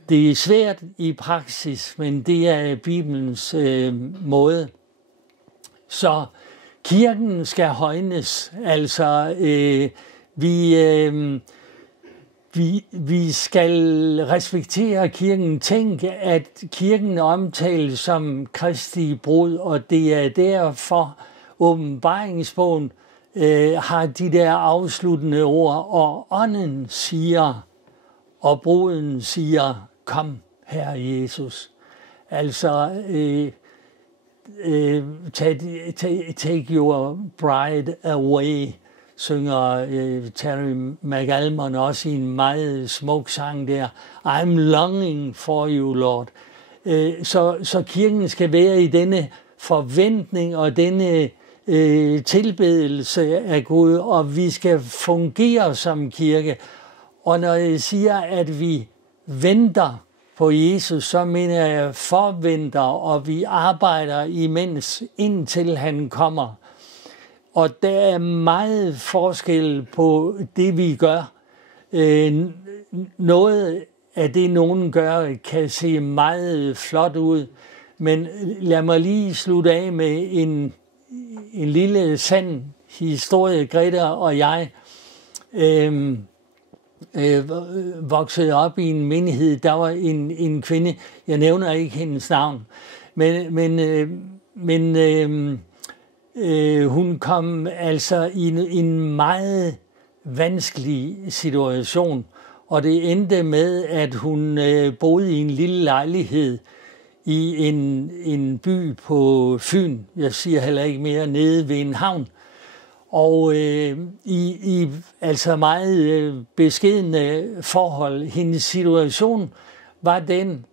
Det er svært i praksis, men det er Bibelens måde. Så kirken skal højnes. Altså, vi skal respektere kirken. Tænk, at kirken omtales som Kristi brud, og det er derfor åbenbaringsbogen har de der afsluttende ord, og ånden siger, og bruden siger, kom, Herre Jesus. Altså, take your bride away, synger Terry McAlmon også i en meget smuk sang der. I'm longing for you, Lord. Så kirken skal være i denne forventning og denne tilbedelse af Gud, og vi skal fungere som kirke. Og når jeg siger, at vi venter på Jesus, så mener jeg forventer, og vi arbejder imens, indtil han kommer. Og der er meget forskel på det, vi gør. Noget af det, nogen gør, kan se meget flot ud, men lad mig lige slutte af med en lille sand historie. Greta og jeg voksede op i en menighed. Der var en kvinde, jeg nævner ikke hendes navn, men hun kom altså i en meget vanskelig situation, og det endte med, at hun boede i en lille lejlighed i en by på Fyn, jeg siger heller ikke mere, nede ved en havn. Og altså meget beskedne forhold. Hendes situation var den,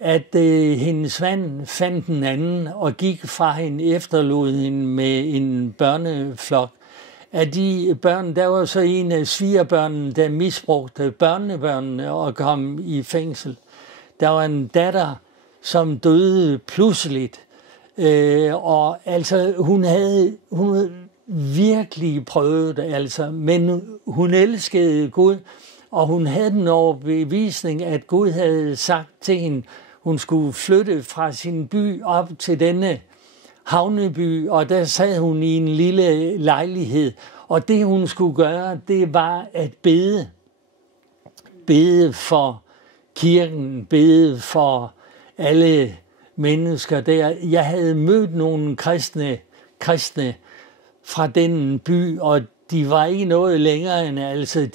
at hendes mand fandt den anden og gik fra hende, efterlod hende med en børneflok. Af de børn, der var så en af svigerbørnene, der misbrugte børnebørnene og kom i fængsel. Der var en datter, som døde pludseligt. Og altså, hun havde virkelig prøvet det, altså, men hun elskede Gud, og hun havde den overbevisning, at Gud havde sagt til hende, hun skulle flytte fra sin by op til denne havneby, og der sad hun i en lille lejlighed. Og det, hun skulle gøre, det var at bede. Bede for kirken, bede for alle mennesker der. Jeg havde mødt nogle kristne fra den by, og de var ikke noget længere end, altså,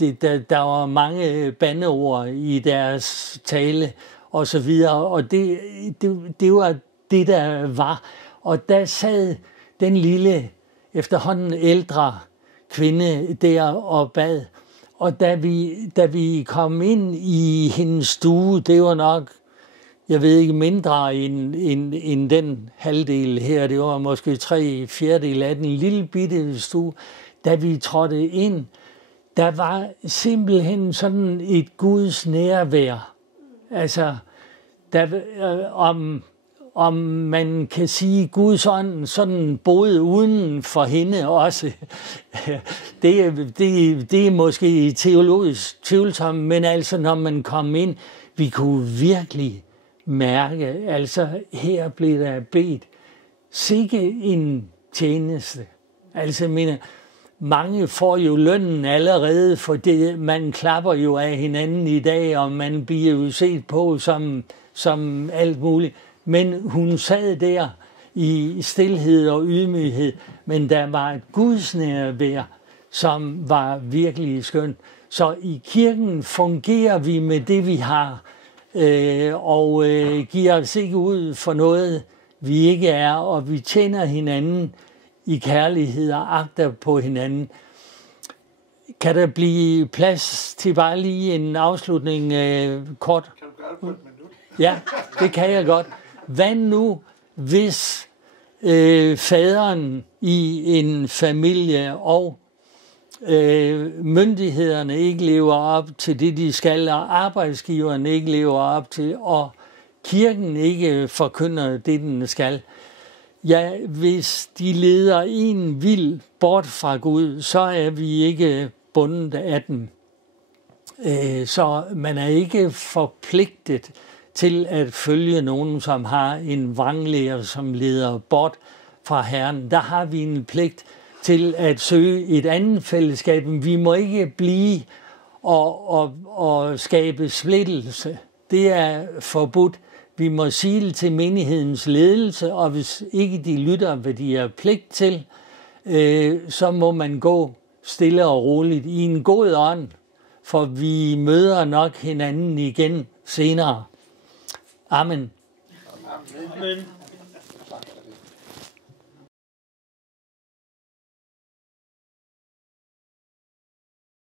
der var mange bandeord i deres tale og så videre, og det var det, der var. Og der sad den lille, efterhånden ældre kvinde der og bad. Og da vi kom ind i hendes stue, det var nok, jeg ved ikke, mindre end den halvdel her, det var måske 3/4 af den lille bitte stue. Da vi trådte ind, der var simpelthen sådan et Guds nærvær. Altså, om man kan sige, Guds ånd sådan boede uden for hende også. Det er måske teologisk tvivlsomt, men altså når man kom ind, vi kunne virkelig mærke, altså her blev der bedt. Sikke en tjeneste. Altså mange får jo lønnen allerede, for det, man klapper jo af hinanden i dag, og man bliver jo set på som alt muligt. Men hun sad der i stilhed og ydmyghed, men der var et gudsnærvær, som var virkelig skønt. Så i kirken fungerer vi med det, vi har, og giver os ikke ud for noget, vi ikke er, og vi tjener hinanden i kærlighed og agter på hinanden. Kan der blive plads til bare lige en afslutning kort? Kan du gøre det på et minut? Ja, det kan jeg godt. Hvad nu, hvis faderen i en familie og myndighederne ikke lever op til det, de skal, og arbejdsgiveren ikke lever op til, og kirken ikke forkynder det, den skal? Ja, hvis de leder en vild bort fra Gud, så er vi ikke bundet af dem. Så man er ikke forpligtet til at følge nogen, som har en vranglære, som leder bort fra Herren. Der har vi en pligt til at søge et andet fællesskab. Vi må ikke blive og skabe splittelse. Det er forbudt. Vi må sige til menighedens ledelse, og hvis ikke de lytter, hvad de har pligt til, så må man gå stille og roligt i en god ånd, for vi møder nok hinanden igen senere. Amen. Amen.